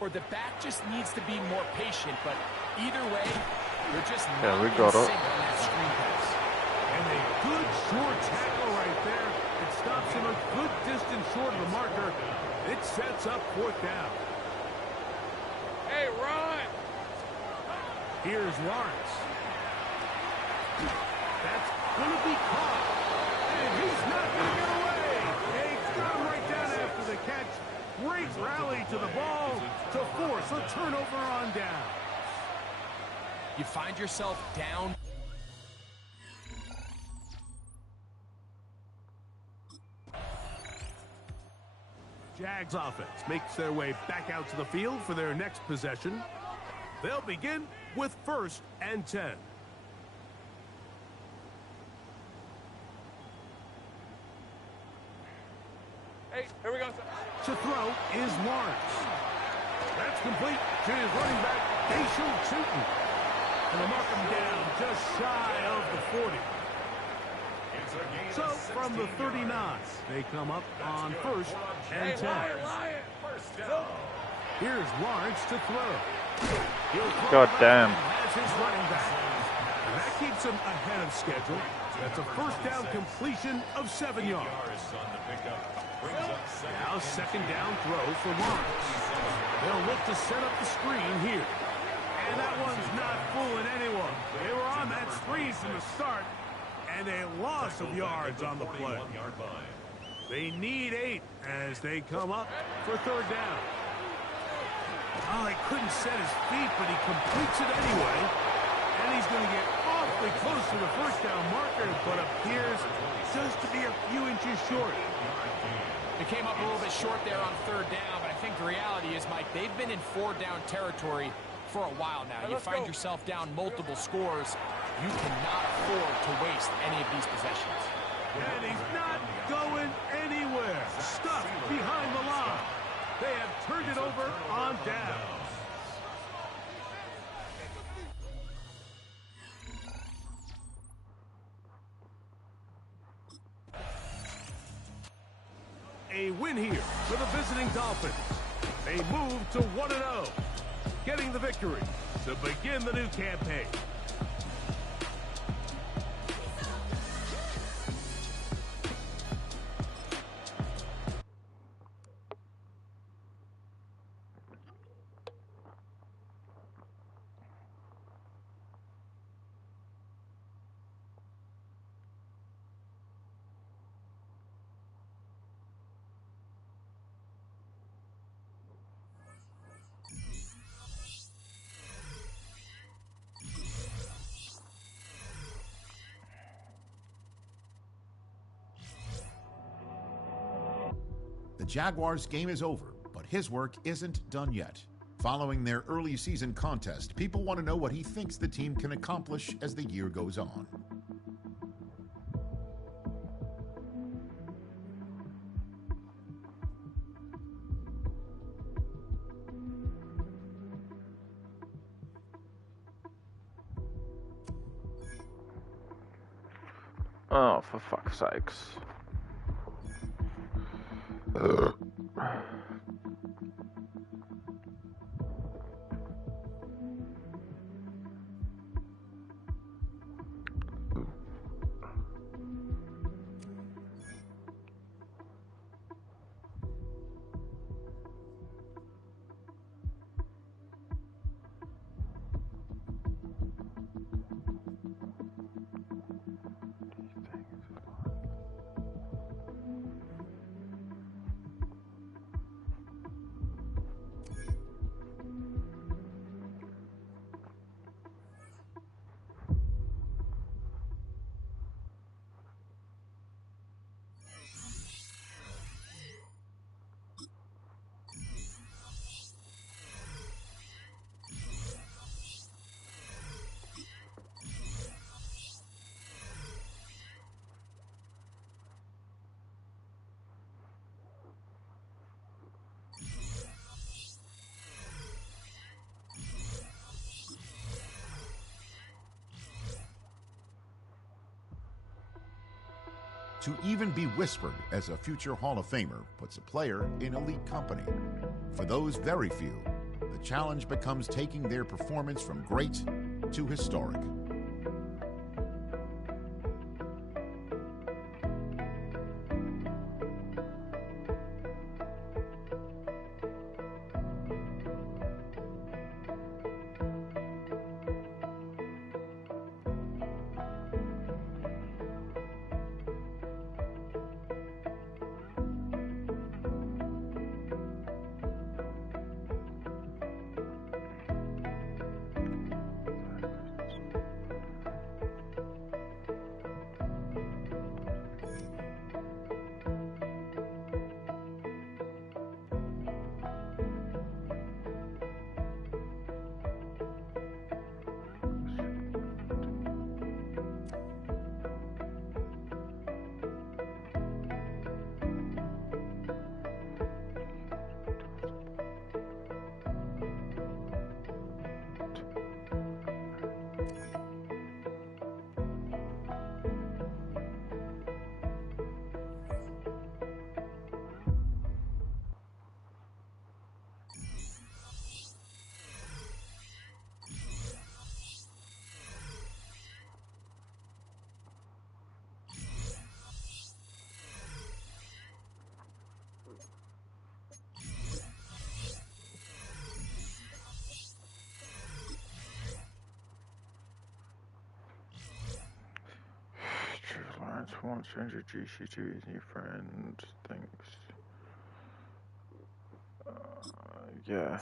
or the back just needs to be more patient. But either way, they're just not we in got sync it. on that screen pass. And a good short tackle right there. It stops him a good distance short of the marker. It sets up 4th down. Hey, run! Here's Lawrence. That's going to be caught. And he's not going to get away. They got him right down after the catch. Great rally to the ball to force a turnover on down. You find yourself down. Jags offense makes their way back out to the field for their next possession. They'll begin with 1st and 10. Hey, here we go. To throw is Lawrence. That's complete to his running back, Deshaun Chooton. And they mark him down just shy of the 40. So from the 39, they come up on 1st and 10. Here's Lawrence to throw. God damn. Has his running back. And that keeps him ahead of schedule. That's a 1st down completion of 7 yards. Now 2nd down throw for Lawrence. They'll look to set up the screen here. And that one's not fooling anyone. They were on that screen from the start, and a loss of yards on the play. They need 8 as they come up for 3rd down. Oh, he couldn't set his feet, but he completes it anyway. And he's going to get off awfully close to the first down marker, but appears just to be a few inches short. They came up a little bit short there on third down, but I think the reality is, Mike, they've been in four-down territory for a while now. You find yourself down multiple scores, you cannot afford to waste any of these possessions. And he's not going anywhere. Stuck behind the line. They have turned it over on down. A win here for the visiting Dolphins. They move to 1-0, getting the victory to begin the new campaign. The Jaguars' game is over, but his work isn't done yet. Following their early season contest, people want to know what he thinks the team can accomplish as the year goes on. Oh, for fuck's sakes. To even be whispered as a future Hall of Famer puts a player in elite company. For those very few, the challenge becomes taking their performance from great to historic. Won't change your GC to his new friend. Thanks. Yeah.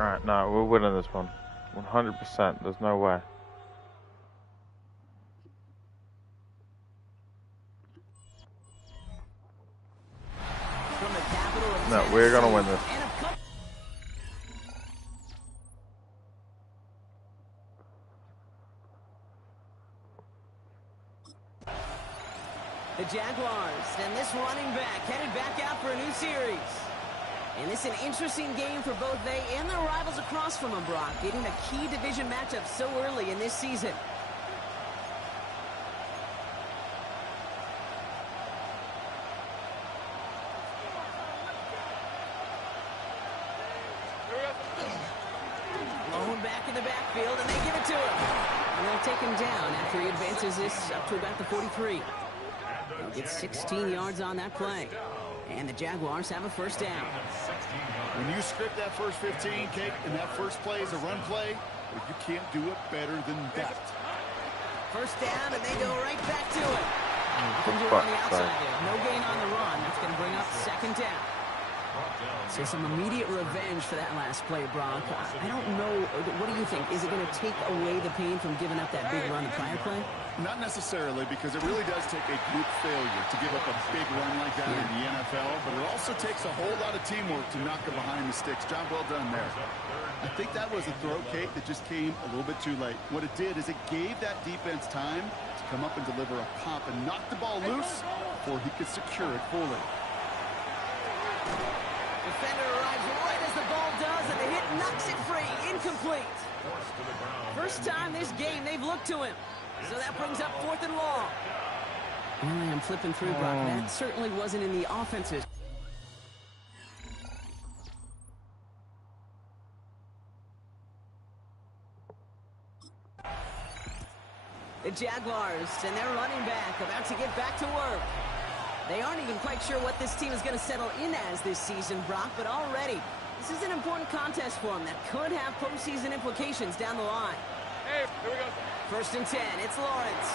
Alright, no, we're winning this one. 100%. There's no way. From the capital of No, we're gonna win this. The Jaguars and this running back headed back out for a new series. And it's an interesting game for both they and their rivals across from them, Brock, getting a key division matchup so early in this season. Blown back in the backfield, and they give it to him. And they'll take him down after he advances this up to about the 43. He'll get 16 yards on that play. And the Jaguars have a first down. When you script that first 15, Kate, and that first play is a run play, you can't do it better than that. First down, and they go right back to it. Can do it on the outside there. No gain on the run. That's going to bring up second down. So some immediate revenge for that last play, Brock. I don't know. What do you think? Is it going to take away the pain from giving up that big run the prior play? Not necessarily, because it really does take a group failure to give up a big run like that in the NFL, but it also takes a whole lot of teamwork to knock it behind the sticks. Job well done there. I think that was a throw, Kate, that just came a little bit too late. What it did is it gave that defense time to come up and deliver a pop and knock the ball loose before he could secure it fully. Defender arrives right as the ball does, and the hit knocks it free. Incomplete. First time this game they've looked to him. So that brings up 4th and long. Really, I'm flipping through, Brock. That certainly wasn't in the offense's. The Jaguars and their running back about to get back to work. They aren't even quite sure what this team is going to settle in as this season, Brock, but already this is an important contest for them that could have postseason implications down the line. Hey, here we go. First and 10, it's Lawrence.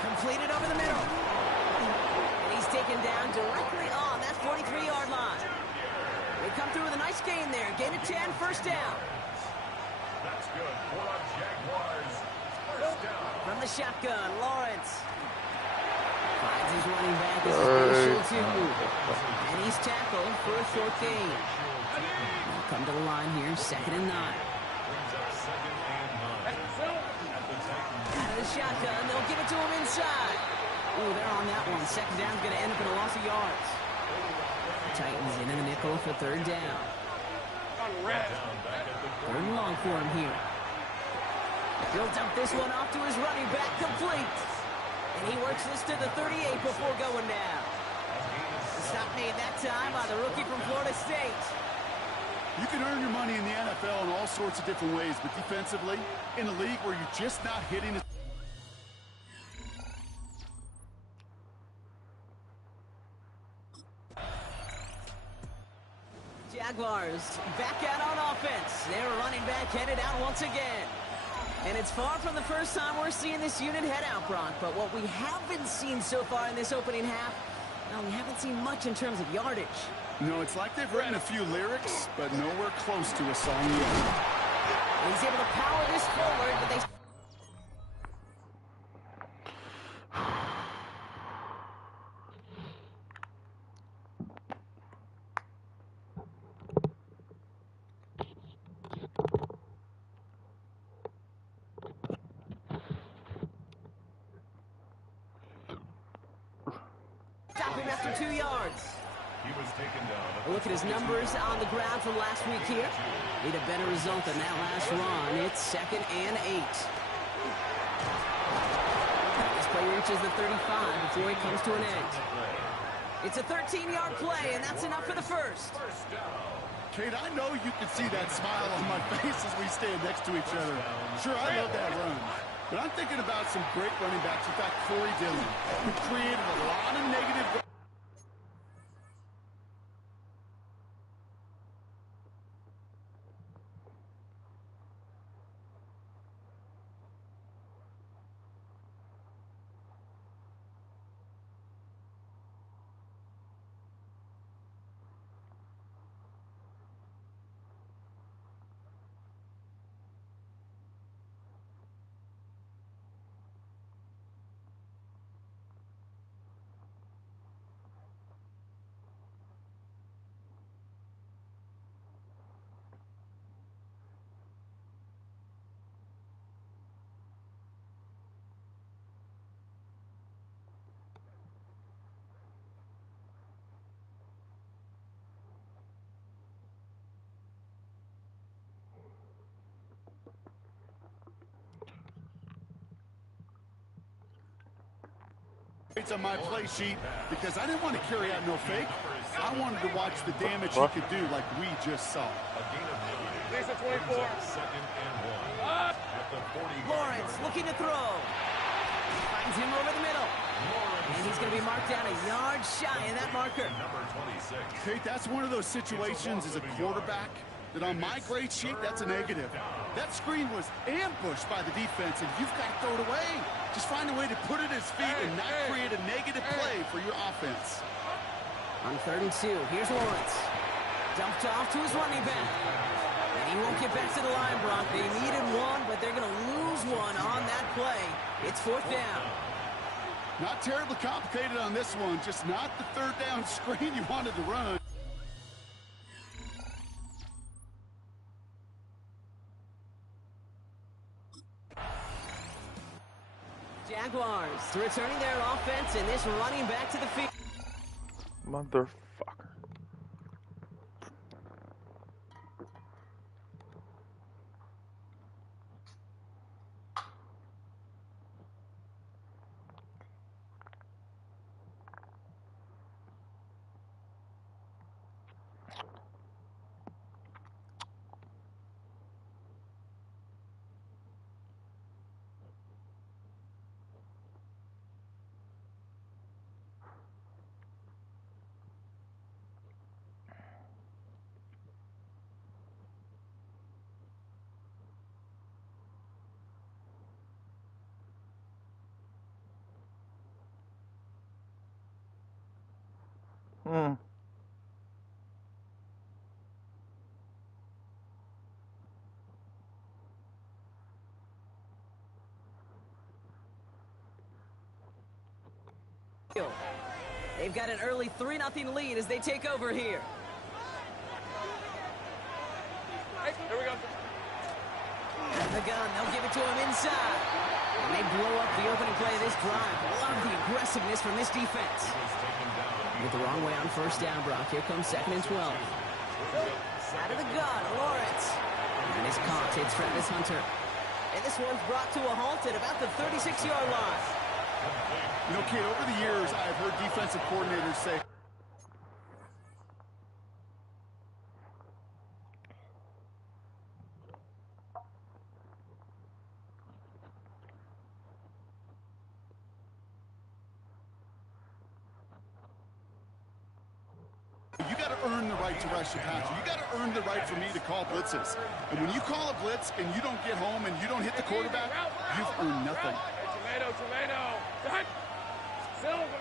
Completed over the middle. And he's taken down directly on that 43-yard line. They come through with a nice gain there. Gain of 10, first down. That's good for the Jaguars. First down. From the shotgun, Lawrence. Finds his running back as his initial two. And he's tackled for a short gain. They'll come to the line here, 2nd and 9. Out of the shotgun, they'll give it to him inside. Ooh, they're on that one. Second down's going to end up in a loss of yards. The Titans in the nickel for 3rd down. 3rd and long for him here. He'll dump this one off to his running back, complete. And he works this to the 38 before going down. The stop made that time by the rookie from Florida State. You can earn your money in the NFL in all sorts of different ways, but defensively, in a league where you're just not hitting it. Jaguars back out on offense. Their running back headed out once again. And it's far from the first time we're seeing this unit head out, Brock. But what we haven't seen so far in this opening half, well, we haven't seen much in terms of yardage. No, it's like they've written a few lyrics, but nowhere close to a song yet. He's able to power this forward, but they... Stop him after 2 yards. He was taken down. Look at his numbers on the ground from last week here. Need a better result than that last run. It's 2nd and 8. This play reaches the 35 before it comes to an end. It's a 13-yard play, and that's enough for the first. Kate, I know you can see that smile on my face as we stand next to each other. Sure, I love that run. But I'm thinking about some great running backs. In fact, Corey Dillon, who created a lot of negative... On my play sheet because I didn't want to carry out no fake. I wanted to watch the damage he could do like we just saw. Lisa 24. Lawrence looking to throw. Finds him over the middle. And he's going to be marked down a yard shy of that marker. Kate, that's one of those situations as a quarterback that on my grade sheet, that's a negative. That screen was ambushed by the defense, and you've got to throw it away. Just find a way to put it at his feet and not create a negative play for your offense. On 3rd and 2, here's Lawrence. Dumped off to his running back. And he won't get back to the line, Brock. They needed one, but they're going to lose one on that play. It's 4th down. Not terribly complicated on this one, just not the 3rd down screen you wanted to run. Jaguars returning their offense and this running back to the field. Motherfucker. They've got an early 3-0 lead as they take over here. Hey, here we go. And the gun, they'll give it to him inside. And they blow up the opening play of this drive. Love the aggressiveness from this defense. With the wrong way on 1st down, Brock. Here comes 2nd and 12. Out of the gun, Lawrence. And it's caught. It's Travis Hunter. And this one's brought to a halt at about the 36-yard line. You know, Kate, over the years, I've heard defensive coordinators say, you got to earn the right to rush your passer. You got to earn the right for me to call blitzes. And when you call a blitz and you don't get home and you don't hit the quarterback, you've earned nothing. Tomato. Done. Silver.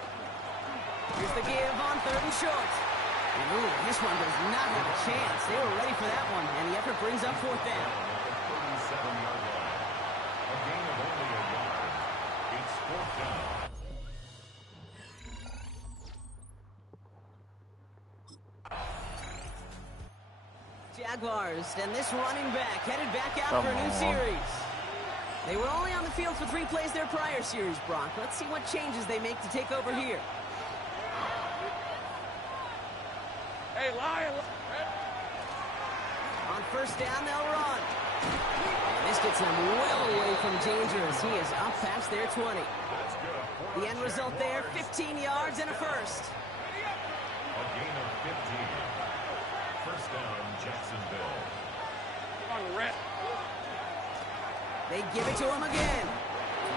Here's the give on 3rd and short. And ooh, this one does not have a chance. They were ready for that one, and the effort brings up 4th down. 37-yard line. A gain of only a yard. It's 4th down. Jaguars, and this running back headed back out for a new series. They were only on the field for 3 plays their prior series, Brock. Let's see what changes they make to take over here. Hey, Lion. On 1st down, they'll run. And this gets them well away from danger as he is up past their 20. The end result there, 15 yards and a first. A gain of 15. 1st down, Jacksonville. Come on, Red. They give it to him again.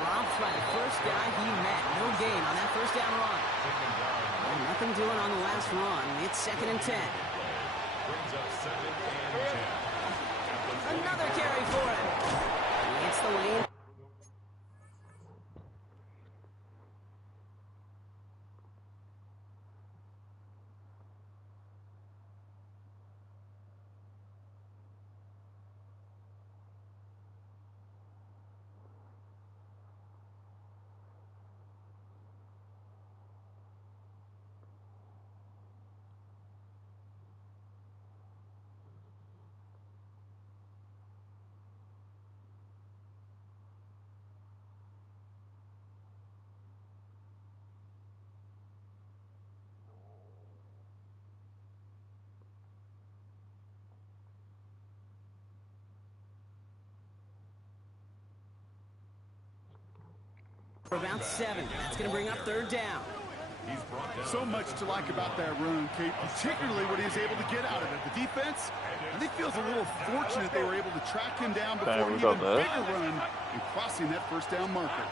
Dropped by the first guy he met. No gain on that 1st down run. And nothing doing on the last run. It's 2nd and 10. Brings up 2nd and 10. Another carry for him. It's the lane. For about 7. That's going to bring up 3rd down. So much to like about that run, Kate, particularly what he was able to get out of it. The defense, I think, feels a little fortunate they were able to track him down before an even bigger run and crossing that 1st down marker.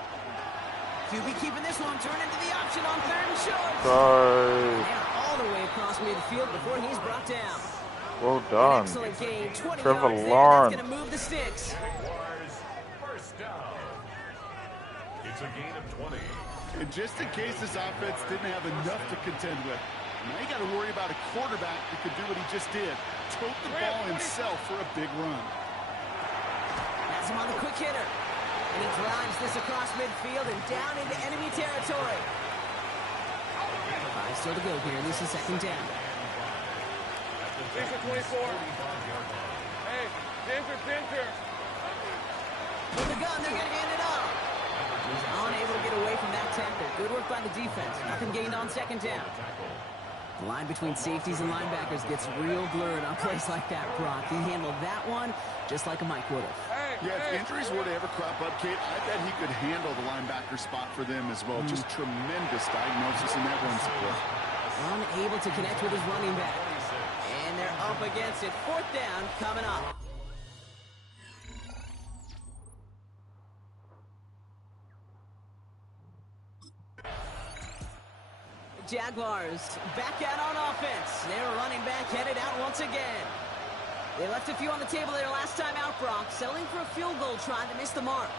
QB keeping this one, turn into the option on 3rd and short. Go. All the way across midfield before he's brought down. Well done. Excellent gain, 20 Trevor yards there. Lawrence. That's going to move the sticks. First down. It's a gain of 20. And just in case this offense didn't have enough to contend with, now you got to worry about a quarterback that could do what he just did, tote the ball himself for a big run. Has him on the quick hitter. And he drives this across midfield and down into enemy territory. 5 still to go here. This is 2nd down. Danger 24. Hey, danger. With the gun, they're going to hand it off. He's unable to get away from that tackle. Good work by the defense. Nothing gained on 2nd down. The line between safeties and linebackers gets real blurred on plays like that, Brock. He handled that one just like a Mike would have. Yeah, if injuries were to ever crop up, Kate, I bet he could handle the linebacker spot for them as well. Just tremendous diagnosis in that run support. Unable to connect with his running back. And they're up against it. 4th down coming up. Jaguars back out on offense. Their running back headed out once again. They left a few on the table there last time out, Brock. Settling for a field goal try to miss the mark.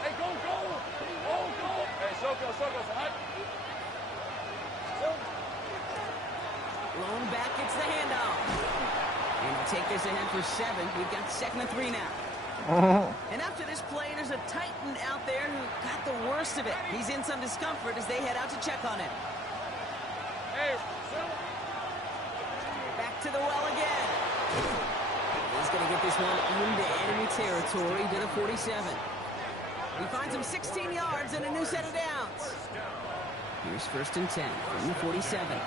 Hey, go. Hey, circle, hot. Lone back gets the handoff. And he'll take this ahead for 7. We've got 2nd and 3 now. And after this play, there's a Titan out there who got the worst of it. He's in some discomfort as they head out to check on him. Hey, back to the well again. He's going to get this one into enemy territory to the 47. He finds him 16 yards and a new set of downs. Here's 1st and 10 from the 47.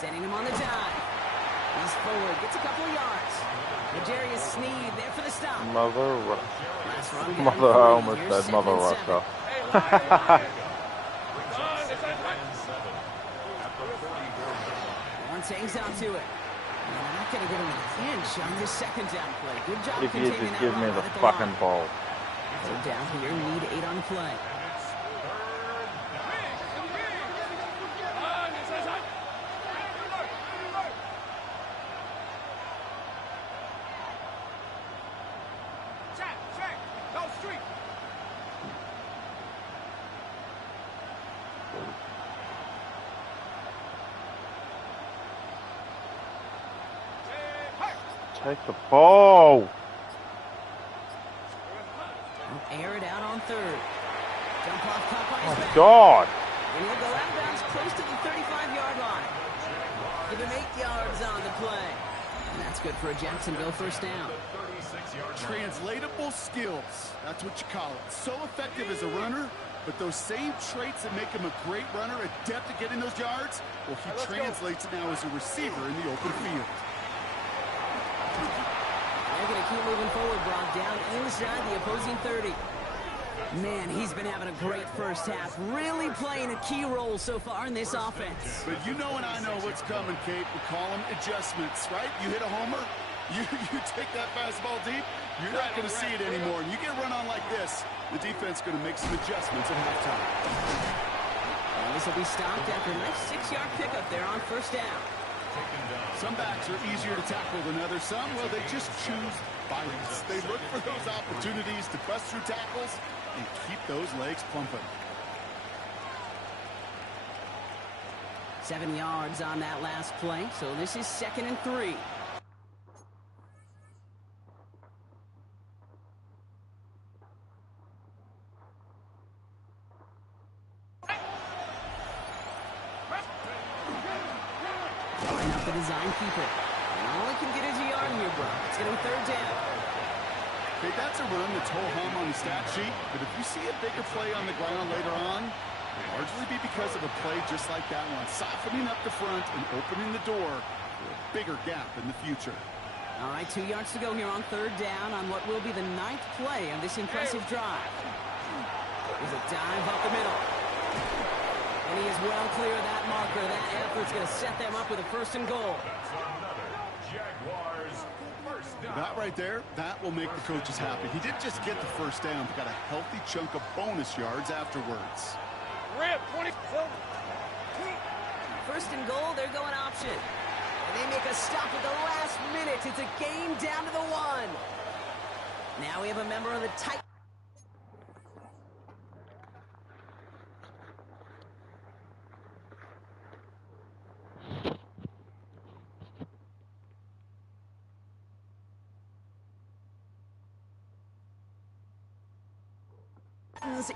Sending him on the dive. He's forward, gets a couple of yards. L'Jarius Sneed there for the stop. Mother, I almost said Mother Russia. Lawrence hangs on to it. They're not going to get him an inch on this 2nd down play. Good job If you containing just that give me run the at fucking line. ball. Third down here, need 8 on the play. Take the ball. Air it out on 3rd. Jump off caught by his back. God. And he'll go out of bounds close to the 35-yard line. Give him 8 yards on the play. And that's good for a Jacksonville 1st down. Translatable skills. That's what you call it. So effective as a runner, but those same traits that make him a great runner, adept at getting those yards, well, he translates it now as a receiver in the open field. They're going to keep moving forward, Brock, down inside the opposing 30. Man, he's been having a great 1st half, really playing a key role so far in this offense. But you know and I know what's coming, Kate. We call them adjustments, right? You hit a homer, you take that fastball deep, you're not going to see it anymore. And you get run on like this, the defense is going to make some adjustments at halftime. And this will be stopped after a nice 6-yard pickup there on 1st down. Some backs are easier to tackle than others. Some, well, they just choose violence. They look for those opportunities to bust through tackles and keep those legs pumping. 7 yards on that last play, so this is 2nd and 3. Line up the design keeper. And all he can get is a yard here, bro. It's going to be 3rd down. Okay, that's a run that's ho-hum on the stat sheet, but if you see a bigger play on the ground later on, it'll largely be because of a play just like that one, softening up the front and opening the door for a bigger gap in the future. All right, 2 yards to go here on third down on what will be the 9th play of this impressive drive. There's a dive up the middle. And he is well clear of that marker. That effort's going to set them up with a 1st and goal. That's another Jaguars first down. That right there, that will make the coaches happy. He didn't just get the 1st down, but got a healthy chunk of bonus yards afterwards. Rip, 20. 1st and goal, they're going option. And they make a stop at the last minute. It's a game down to the 1. Now we have a member of the Titans.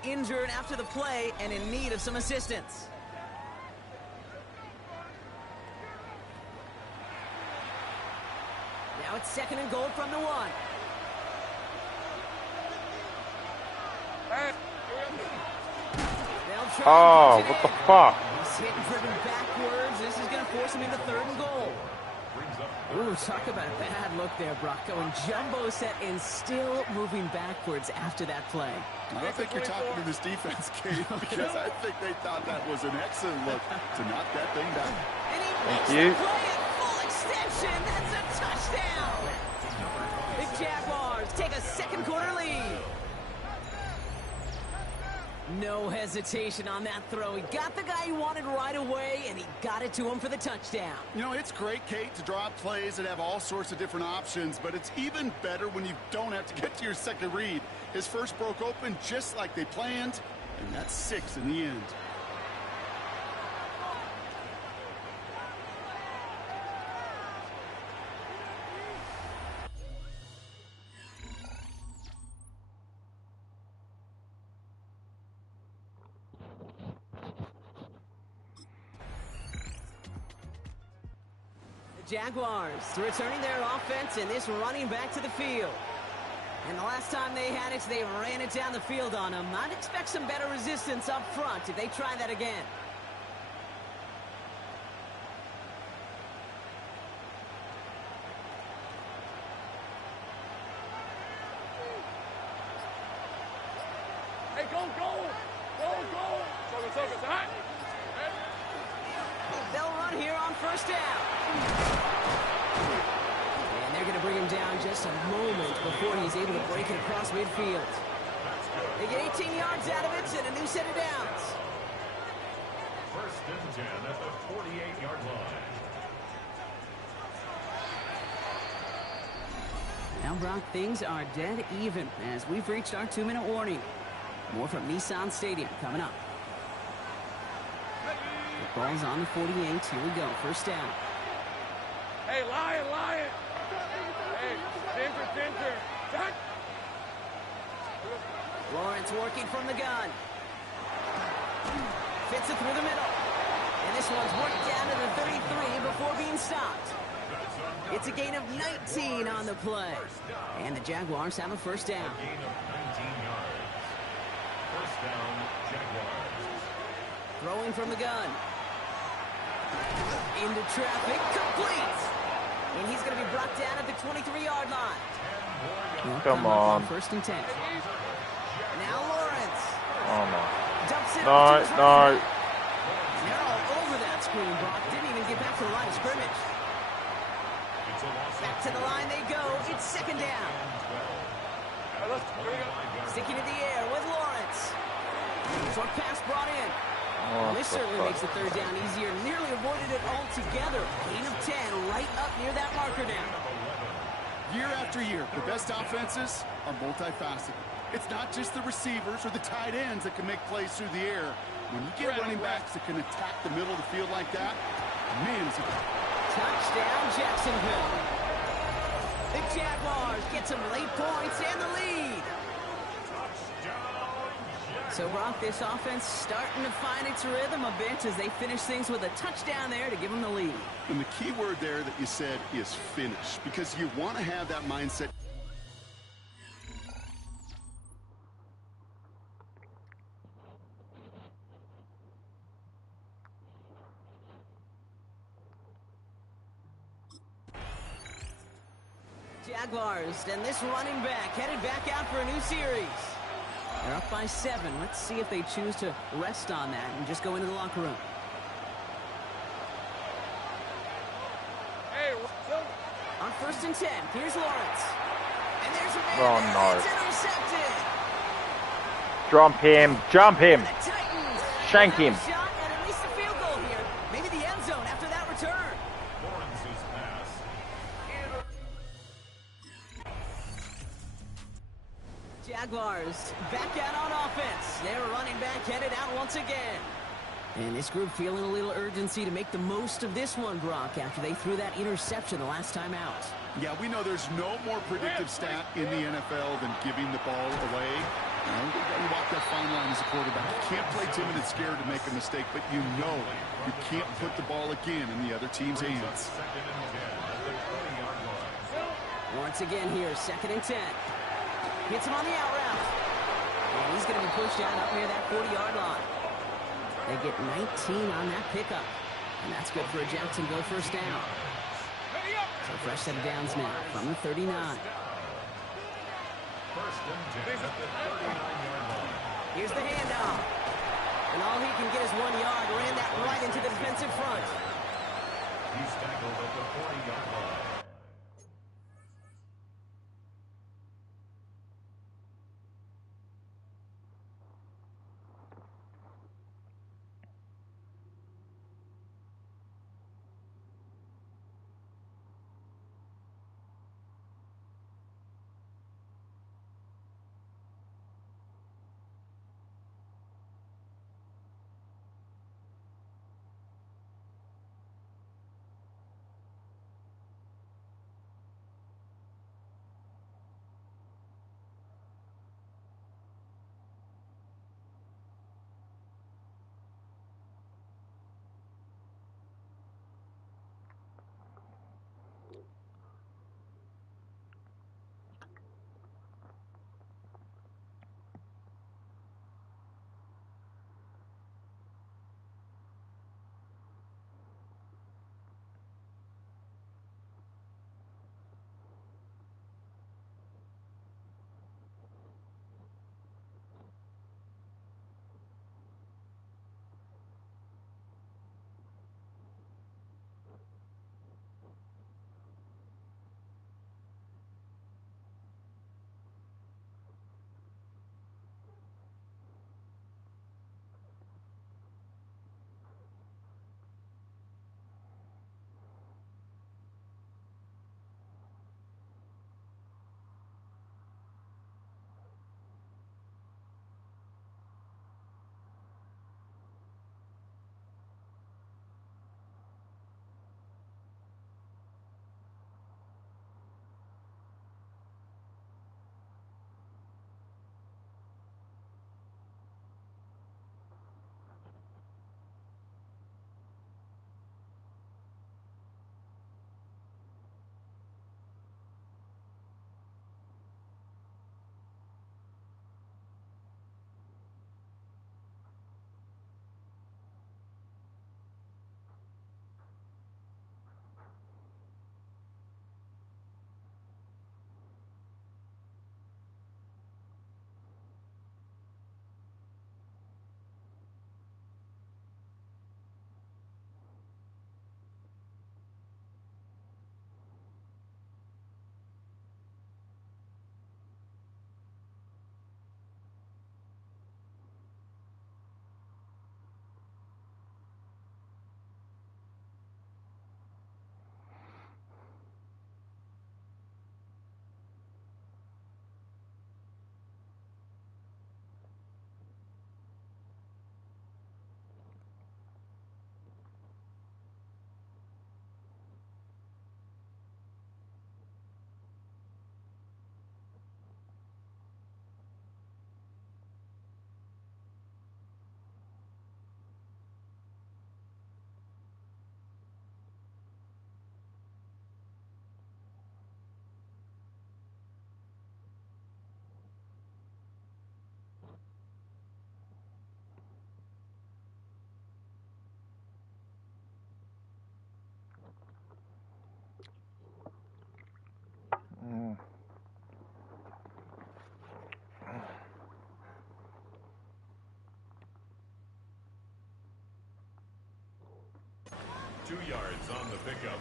Injured after the play and in need of some assistance. Now it's 2nd and goal from the 1. Oh, what the fuck? He's hit and driven backwards. This is going to force him into 3rd and goal. Ooh, talk about a bad look there, Brock. Going jumbo set and still moving backwards after that play. I don't think you're talking to this defense, Kate, because I think they thought that was an excellent look to knock that thing down. And he makes the play at full extension. That's a touchdown. The Jaguars take a 2nd quarter lead. No hesitation on that throw. He got the guy he wanted right away, and he got it to him for the touchdown. You know, it's great, Kate, to draw up plays that have all sorts of different options, but it's even better when you don't have to get to your 2nd read. His 1st broke open just like they planned, and that's 6 in the end. Jaguars returning their offense and this running back to the field. And the last time they had it, they ran it down the field on him. I'd expect some better resistance up front if they try that again. Hey, go, go! Go, go! Focus, hot! They'll run here on 1st down. And they're going to bring him down just a moment before he's able to break it across midfield. They get 18 yards out of it and a new set of downs. 1st and 10 at the 48-yard line. Now, Brock, things are dead even as we've reached our 2-minute warning. More from Nissan Stadium coming up. The ball's on the 48. Here we go. 1st down. Hey, Lion! Hey, Ginger! Jack! Lawrence working from the gun. Fits it through the middle. And this one's worked down to the 33 before being stopped. It's a gain of 19 on the play. And the Jaguars have a 1st down. A gain of 19 yards. 1st down, Jaguars. Throwing from the gun. Into traffic, complete. And he's going to be brought down at the 23-yard line. Come on. 1st and 10. Now Lawrence. Oh, no. Dumps it No, off to his no. right. They're all over that screen, Brock. Didn't even get back to the line of scrimmage. Back to the line they go. It's 2nd down. Sticking in the air with Lawrence. Short pass brought in. This certainly makes the 3rd down easier. Nearly avoided it altogether. Gain of 10 right up near that marker now. Year after year, the best offenses are multifaceted. It's not just the receivers or the tight ends that can make plays through the air. When you get running backs that can attack the middle of the field like that, man, it's a touchdown, Jacksonville. The Jaguars get some late points and the lead. So, Brock, this offense starting to find its rhythm a bit as they finish things with a touchdown there to give them the lead. And the key word there that you said is finish, because you want to have that mindset. Jaguars, and this running back headed back out for a new series. They're up by 7. Let's see if they choose to rest on that and just go into the locker room. On 1st and 10, here's Lawrence. And there's a man. Oh, no. It's intercepted. Jump him. Jump him. The Titans Shank him. have a shot at least a field goal here. Maybe the end zone after that return. Lawrence's pass. Jaguars back out on offense. Their running back headed out once again. And this group feeling a little urgency to make the most of this one, Brock, after they threw that interception the last time out. Yeah, we know there's no more predictive stat in the NFL than giving the ball away. You know, you got to walk that fine line as a quarterback. You can't play timid and scared to make a mistake, but you know you can't put the ball again in the other team's hands. Once again here, 2nd and 10. Hits him on the out route. And he's going to be pushed down up near that 40-yard line. They get 19 on that pickup. And that's good for a Jacksonville first down. So fresh set of downs now from the 39. Here's the handoff. And all he can get is 1 yard. Ran that right into the defensive front. He's tackled at the 40-yard line. 2 yards on the pickup.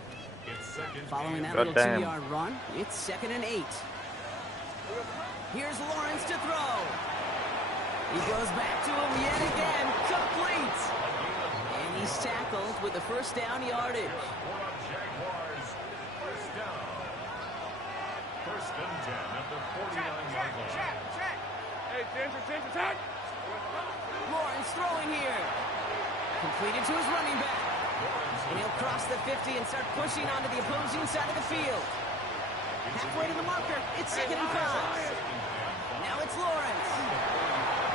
It's second. Following that little 2-yard run, it's 2nd and 8. Here's Lawrence to throw. He goes back to him yet again. Complete. And he's tackled with the first down yardage. Jaguars, first down. First and 10 at the 49-yard line. Check. Hey, attention, attack. Lawrence throwing here. Completed to his running back. And he'll cross the 50 and start pushing onto the opposing side of the field. Halfway to the marker. It's 2nd and 5. Now it's Lawrence.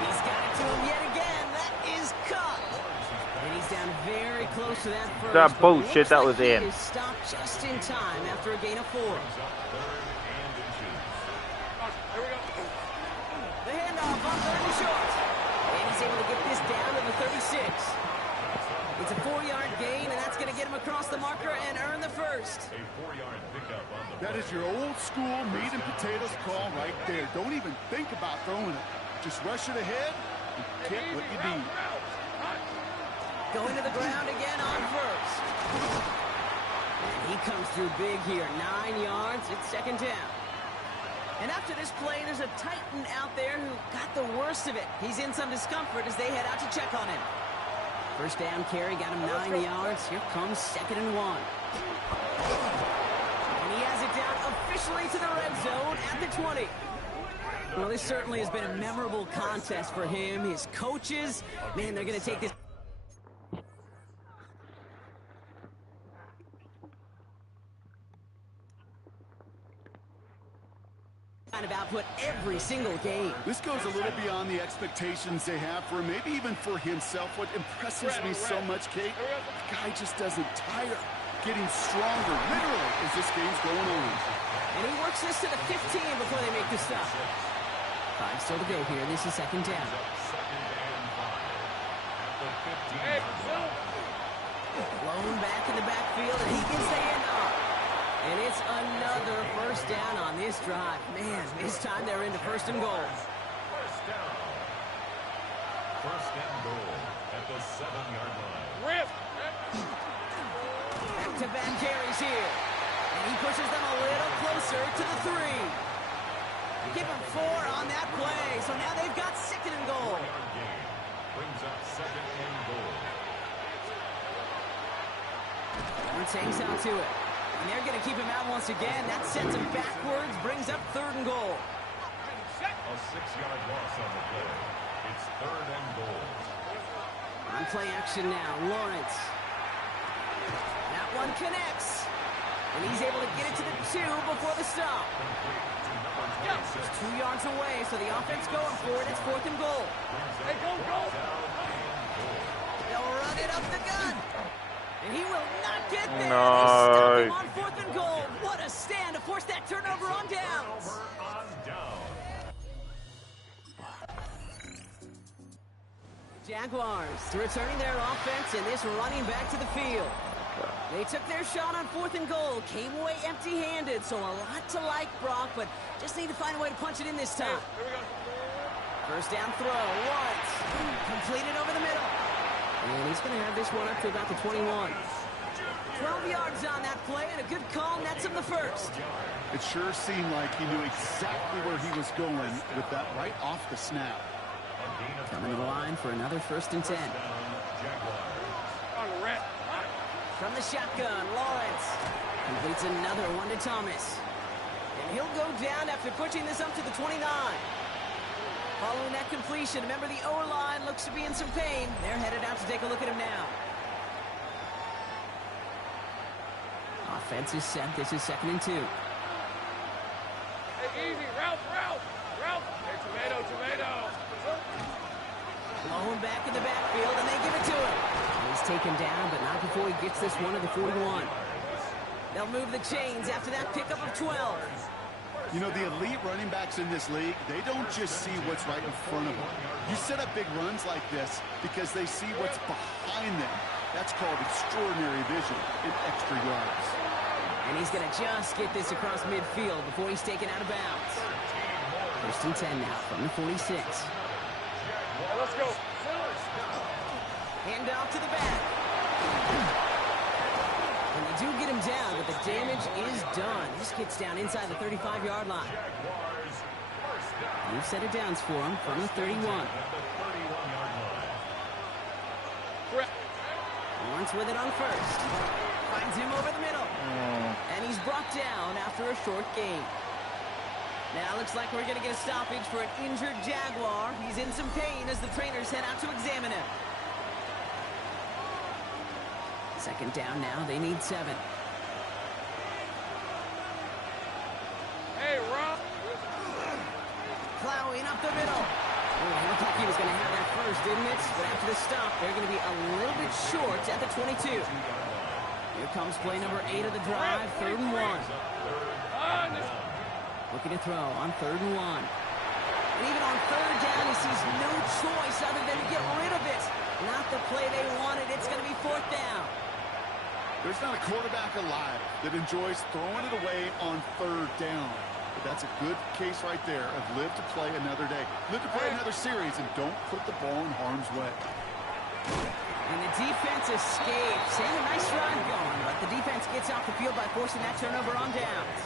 He's got it to him yet again. That is caught. And he's down very close to that first. That bullshit, that was in. He is stopped just in time after a gain of 4. The handoff on 3rd and short. And he's able to get this down to the 36. It's a 4-yard gain, and that's going to get him across the marker and earn the first. A 4-yard pickup on the That is your old school meat and potatoes call right there. Don't even think about throwing it. Just rush it ahead and get what you need. Going to the ground again on first. And he comes through big here. 9 yards. It's 2nd down. And after this play, there's a Titan out there who got the worst of it. He's in some discomfort as they head out to check on him. First down carry got him 9 yards. Here comes 2nd and 1. And he has it down officially to the red zone at the 20. Well, this certainly has been a memorable contest for him. His coaches, man, they're going to take this kind of output every single game. This goes a little beyond the expectations they have for him, maybe even for himself. What impresses me so much, Kate, the guy just doesn't tire. Getting stronger, literally, as this game's going on. And he works this to the 15 before they make the stop. 5 still to go here. This is 2nd down. Blown back in the backfield, and he gets the handoff. And it's another first down on this drive. Man, this time they're into 1st and goal. First down. First and goal at the 7-yard line. Back-to-back carries here. And he pushes them a little closer to the 3. Give him 4 on that play. So now they've got 2nd and goal. Brings up 2nd and goal. Lawrence hangs out to it. And they're going to keep him out once again. That sends him backwards, brings up 3rd and goal. A 6-yard loss on the play. It's 3rd and goal. On play action now, Lawrence. That one connects. And he's able to get it to the 2 before the stop. It's 2 yards away, so the offense going for it. It's 4th and goal. Hey, go! They'll run it up the gun. And he will not get there. No. They stop him on 4th and goal. What a stand to force that turnover on downs. Jaguars returning their offense and this running back to the field. They took their shot on 4th and goal, came away empty-handed, so a lot to like, Brock, but just need to find a way to punch it in this time. First down throw, Lawrence, completed over the middle. And he's going to have this one up to about the 21. 12 yards on that play, and a good call nets him the first. It sure seemed like he knew exactly where he was going with that right off the snap. Coming to the line for another 1st and 10. From the shotgun, Lawrence completes another one to Thomas. And he'll go down after pushing this up to the 29. Following that completion, remember the O-line looks to be in some pain. They're headed out to take a look at him now. Offense is set. This is 2nd and 2. Hey, easy. Ralph. Hey, tomato. Blowing back in the backfield, and they give it to him. He's taken down, but not before he gets this one to the 41. They'll move the chains after that pickup of 12. You know, the elite running backs in this league, they don't just see what's right in front of them. You set up big runs like this because they see what's behind them. That's called extraordinary vision in extra yards. And he's going to just get this across midfield before he's taken out of bounds. 1st and 10 now from the 46. Let's go. Hand off to the back. And they do get him down, but the damage is done. This kid's down inside the 35-yard line. New set of downs for him from the 31. Lawrence with it on first. Finds him over the middle. And he's brought down after a short gain. Now looks like we're going to get a stoppage for an injured Jaguar. He's in some pain as the trainers head out to examine him. Second down now. They need 7. Hey, Rob. Plowing up the middle. Oh, it looked like he was going to have that first, didn't it? But after the stop, they're going to be a little bit short at the 22. Here comes play number 8 of the drive, 3rd and 1. Looking to throw on 3rd and 1. And even on 3rd down, he sees no choice other than to get rid of it. Not the play they wanted. It's going to be 4th down. There's not a quarterback alive that enjoys throwing it away on 3rd down. But that's a good case right there of live to play another day. Live to play another series and don't put the ball in harm's way. And the defense escapes. Seeing a nice run going, but the defense gets off the field by forcing that turnover on downs.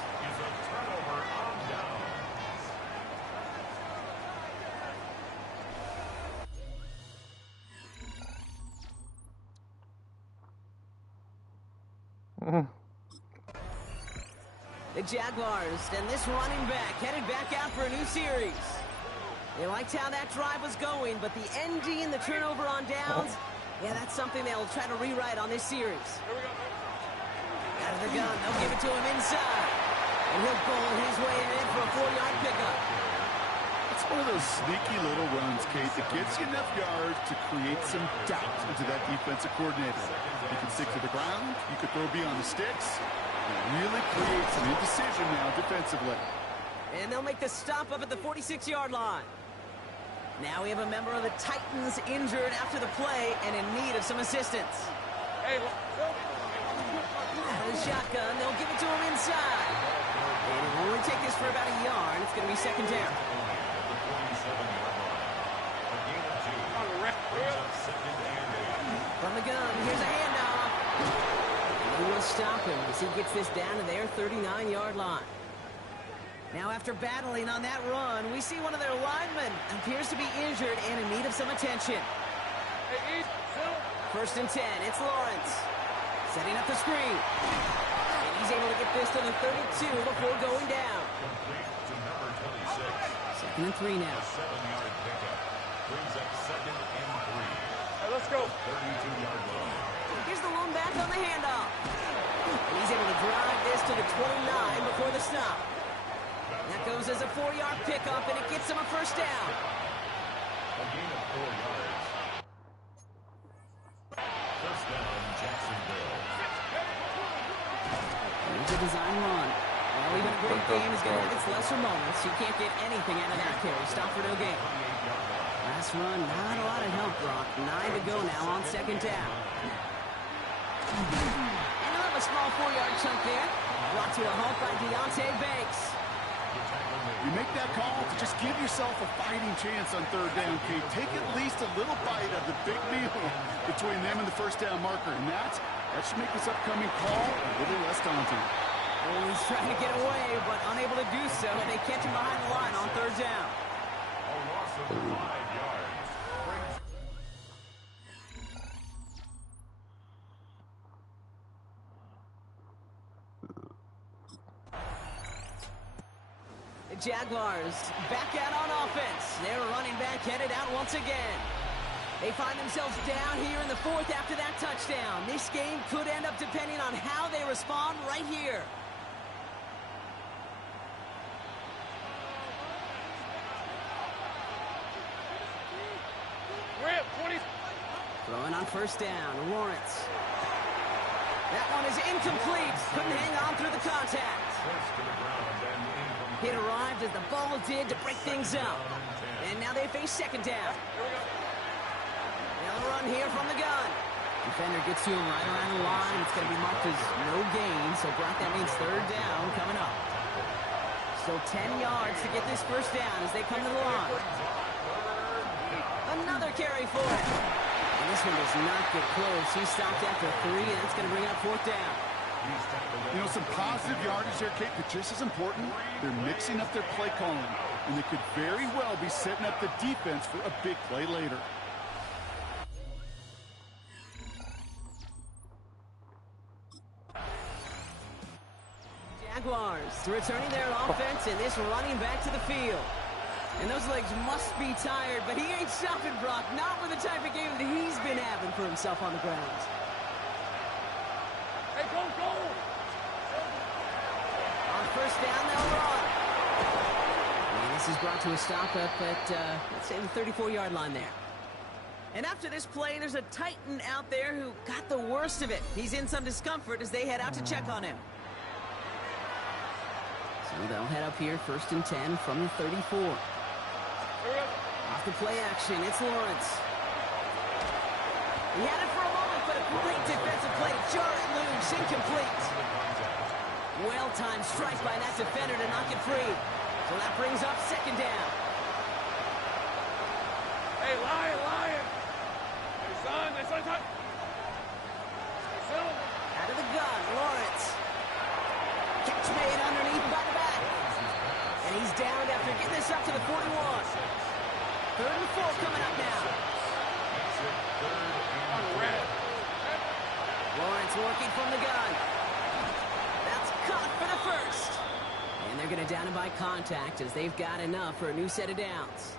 The Jaguars and this running back headed back out for a new series. They liked how that drive was going, but the ND and the turnover on downs, yeah, that's something they'll try to rewrite on this series. Out of the gun, they'll give it to him inside. And he'll bowl his way in for a 4-yard pickup. It's one of those sneaky little runs, Kate, that gets you enough yards to create some doubt into that defensive coordinator. You can stick to the ground, you could throw beyond the sticks. It really creates an indecision now defensively. And they'll make the stop up at the 46-yard line. Now we have a member of the Titans injured after the play and in need of some assistance. Hey, out of the shotgun, they'll give it to him inside. And it'll only take this for about a yard. It's going to be 2nd down. From the gun, here's a handoff. And he will stop him as he gets this down to their 39-yard line. Now after battling on that run, we see one of their linemen appears to be injured and in need of some attention. 1st and 10, it's Lawrence. Setting up the screen. And he's able to get this to the 32 before going down. 2nd and 3 now. 7-yard pickup. Brings up 2nd and 3. Hey, let's go. 32-yard line. Here's the lone back on the handoff. And he's able to drive this to the 29 before the stop. That goes as a 4-yard pickup, and it gets him a 1st down. A gain of 4 yards. 1st down, Jacksonville. Here's a design run. Well, even a great game is going to have its lesser moments. You can't get anything out of that carry. Stop for no gain. Last run, not a lot of help, Brock. 9 to go now on 2nd down. And he'll have a small 4-yard chunk there. Brought to a halt by Deontay Banks. You make that call to just give yourself a fighting chance on 3rd down, Kate. Take at least a little bite of the big meal between them and the 1st down marker. And that should make this upcoming call a little less daunting. Oh, he's trying to get away, but unable to do so. And they catch him behind the line on 3rd down. A loss of 5 yards. The Jaguars back out on offense. Their running back headed out once again. They find themselves down here in the 4th after that touchdown. This game could end up depending on how they respond right here. Rip, 20. Throwing on 1st down, Lawrence. That one is incomplete. Couldn't hang on through the contact. Forced to the ground and incomplete. It arrived as the ball did to break things up. And now they face 2nd down. Now the run here from the gun. Defender gets to him right around the line. It's going to be marked as no gain. So, Brock, that means 3rd down coming up. So 10 yards to get this 1st down as they come to the line. Another carry for him. And this one does not get close. He stopped after 3, and that's going to bring up 4th down. You know, some positive yardage there, Kate, but just as important, they're mixing up their play calling, and they could very well be setting up the defense for a big play later. Jaguars returning their offense and this running back to the field. And those legs must be tired, but he ain't stopping, Brock. Not with the type of game that he's been having for himself on the ground. Hey, go, go! On first down, they'll run. And this is brought to a stop up at, let's say, the 34-yard line there. And after this play, there's a Titan out there who got the worst of it. He's in some discomfort as they head out to check on him. So they'll head up here, 1st and 10 from the 34. Off the play action, it's Lawrence. He had it for a moment, but a great defensive play. Jar it loose, incomplete. Well-timed strike by that defender to knock it free. So that brings up 2nd down. Hey, Lion, Lion! Hey, son! Hey, Out of the gun, Lawrence. Catch made underneath by the back. And he's downed after getting this up to the 41. 3rd and 4 coming up now. Lawrence working from the gun. That's caught for the first. And they're going to down him by contact as they've got enough for a new set of downs.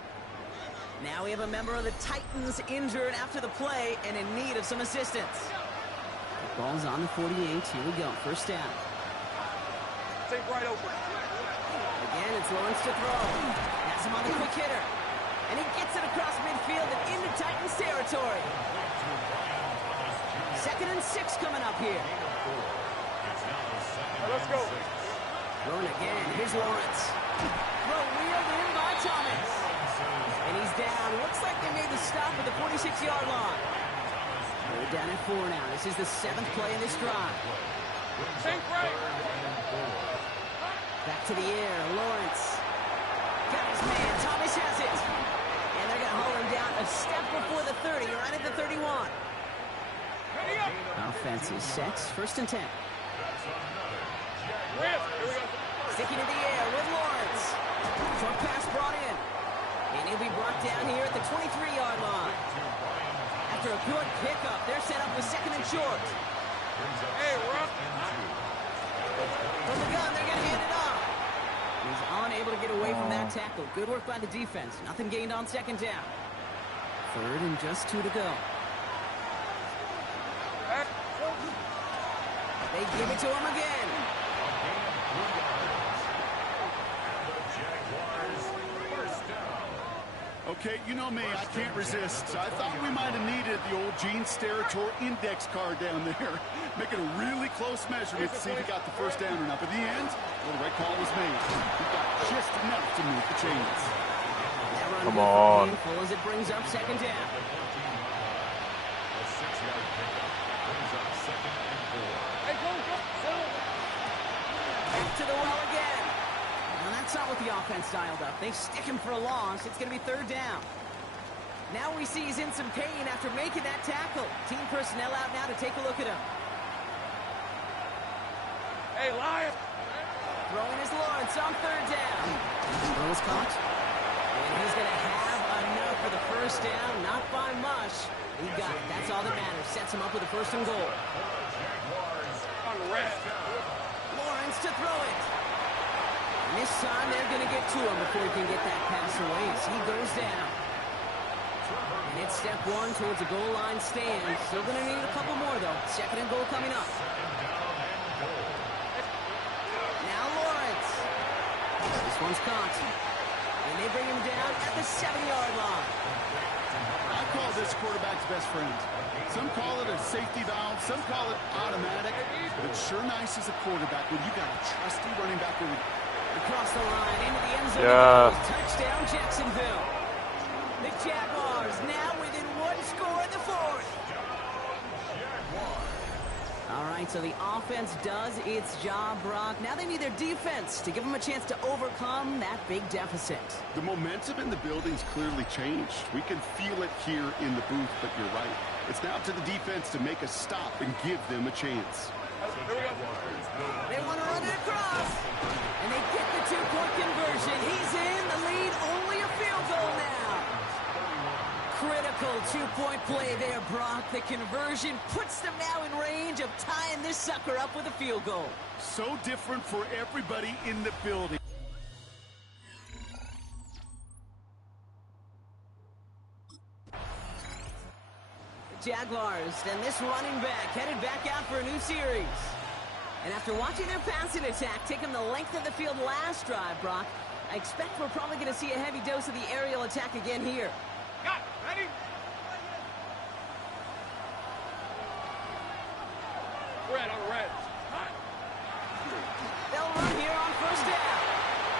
Now we have a member of the Titans injured after the play and in need of some assistance. The ball's on the 48. Here we go. 1st down. Take right over. Again, it's Lawrence to throw. Has him on the quick hitter. And he gets it across midfield and into Titans territory. 2nd and 6 coming up here. Let's go. Throwing again. Here's Lawrence. Throw wheeled in by Thomas. And he's down. Looks like they made the stop at the 46-yard line. We're down at 4 now. This is the 7th play in this drive. Take right. Back to the air. Lawrence. Got his man. Thomas has it. And they're going to haul him down a step before the 30, right at the 31. Offense is set. 1st and 10. Sticking in the air with Lawrence. Short pass brought in. And he'll be brought down here at the 23-yard line. After a good pickup, they're set up with 2nd and short. Hey, Ruff. From the gun, they're going to hand it off. He's unable to get away from that tackle. Good work by the defense. Nothing gained on 2nd down. 3rd and just 2 to go. They give it to him again. Okay, you know me, I can't resist. I thought we might have needed the old Gene Steratore index card down there. Making a really close measurement to see if he got the 1st down or not. But in the end, well, the right call was made. He got just enough to move the chains. Come on. Full as it brings up 2nd down. Hey, go, go. Back to the well again. Now that's not what the offense dialed up. They stick him for a loss. It's going to be 3rd down. Now we see he's in some pain after making that tackle. Team personnel out now to take a look at him. Hey, Lion. Throwing his Lawrence on 3rd down. Throw was caught. And he's going to have enough for the 1st down. Not by much. He got it. That's all that matters. Sets him up with a 1st and goal. On the red. Lawrence to throw it. And this time they're going to get to him before he can get that pass away as he goes down. And it's step 1 towards a goal line stand. Still going to need a couple more, though. 2nd and goal coming up. Now Lawrence. This one's caught. And they bring him down at the 7-yard line. I call this quarterback's best friend. Some call it a safety valve, some call it automatic, but it's sure nice as a quarterback when you got a trusty running back with you. Across the line, into the end zone. Yeah. Touchdown, Jacksonville. The Jaguars now within 1 score in the 4th. All right, so the offense does its job, Brock. Now they need their defense to give them a chance to overcome that big deficit. The momentum in the building's clearly changed. We can feel it here in the booth, but you're right. It's now up to the defense to make a stop and give them a chance. They want to run it across. And they get the two-point conversion. He's in. The lead, only a field goal now. Critical two-point play there, Brock. The conversion puts them now in range of tying this sucker up with a field goal. So different for everybody in the building. Jaguars, and this running back headed back out for a new series. And after watching their passing attack take them the length of the field last drive, Brock, I expect we're probably going to see a heavy dose of the aerial attack again here. Got it. Ready? Red on red. They'll run here on first down.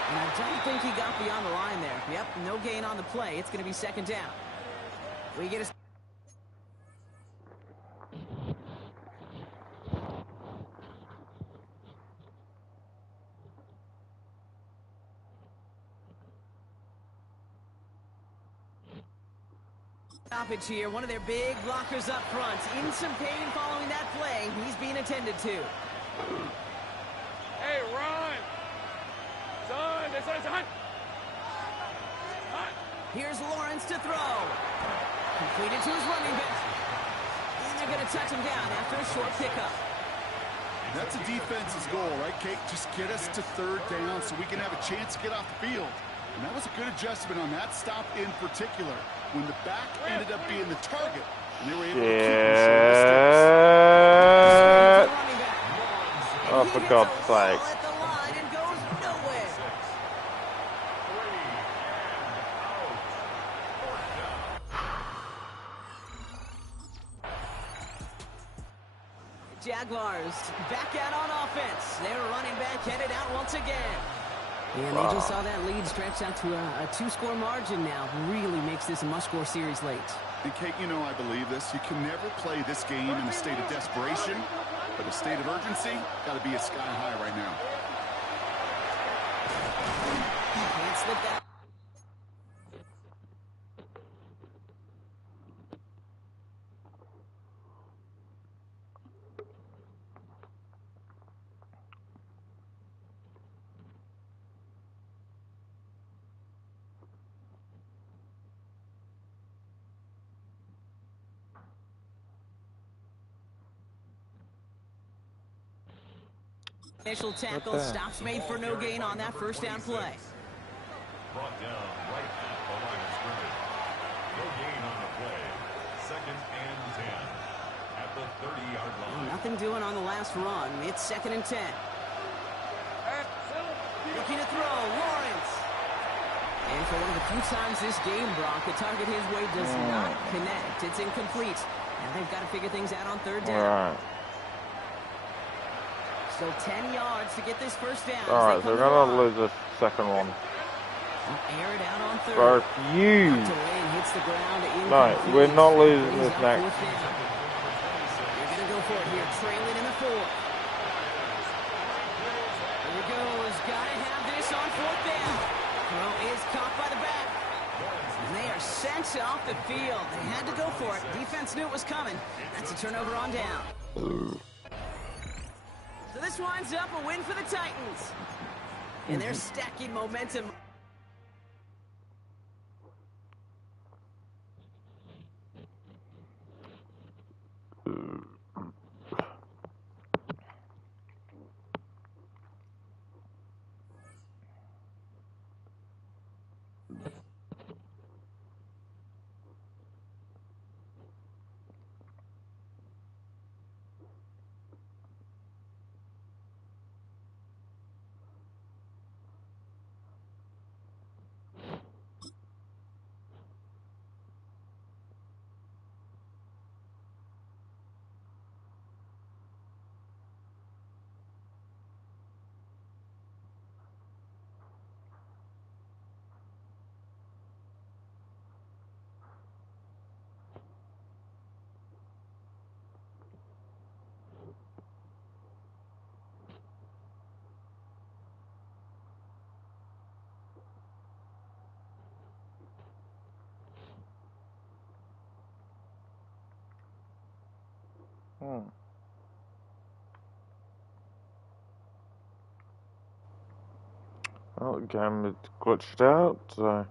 And I don't think he got beyond the line there. Yep, no gain on the play. It's going to be second down. We get a stoppage here. One of their big blockers up front. In some pain following that play. He's being attended to. Hey, run. Son, this is hot. Here's Lawrence to throw. Completed to his running back. And they're going to touch him down after a short pickup. That's a defense's goal, right, Kate? Just get us to third down so we can have a chance to get off the field. And that was a good adjustment on that stop in particular, when the back ended up being the target, and they were able to keep him short of the sticks. Oh, for God's sake. At the line and goes nowhere. Jaguars back out on offense. Their running back headed out once again. And they just saw that lead stretch out to a two-score margin now. Really makes this a must-score series late. And Kate, you know I believe this. You can never play this game in a state of desperation, but a state of urgency got to be a sky high right now. Can't slip that. Initial tackle, stops made for no gain on that first down play. Brought down right at the line of scrimmage. No gain on the play. Second and 10 at the 30-yard line. Nothing doing on the last run. It's second and 10. Looking to throw, Lawrence. And for one of the few times this game, Brock, the target his way does not connect. It's incomplete. And they've got to figure things out on third down. Right. So 10 yards to get this first down. Alright, so we're going to lose the second one. Air it out on third. Refuse. Hits the ground. No, we're not losing this next. They're going to go for it here, trailing in the fourth. Here he goes. Got to have this on fourth down. Throw is caught by the back. And they are sent off the field. They had to go for it. Defense knew it was coming. That's a turnover on down. So this winds up a win for the Titans. And they're stacking momentum. Well, the game had glitched out, so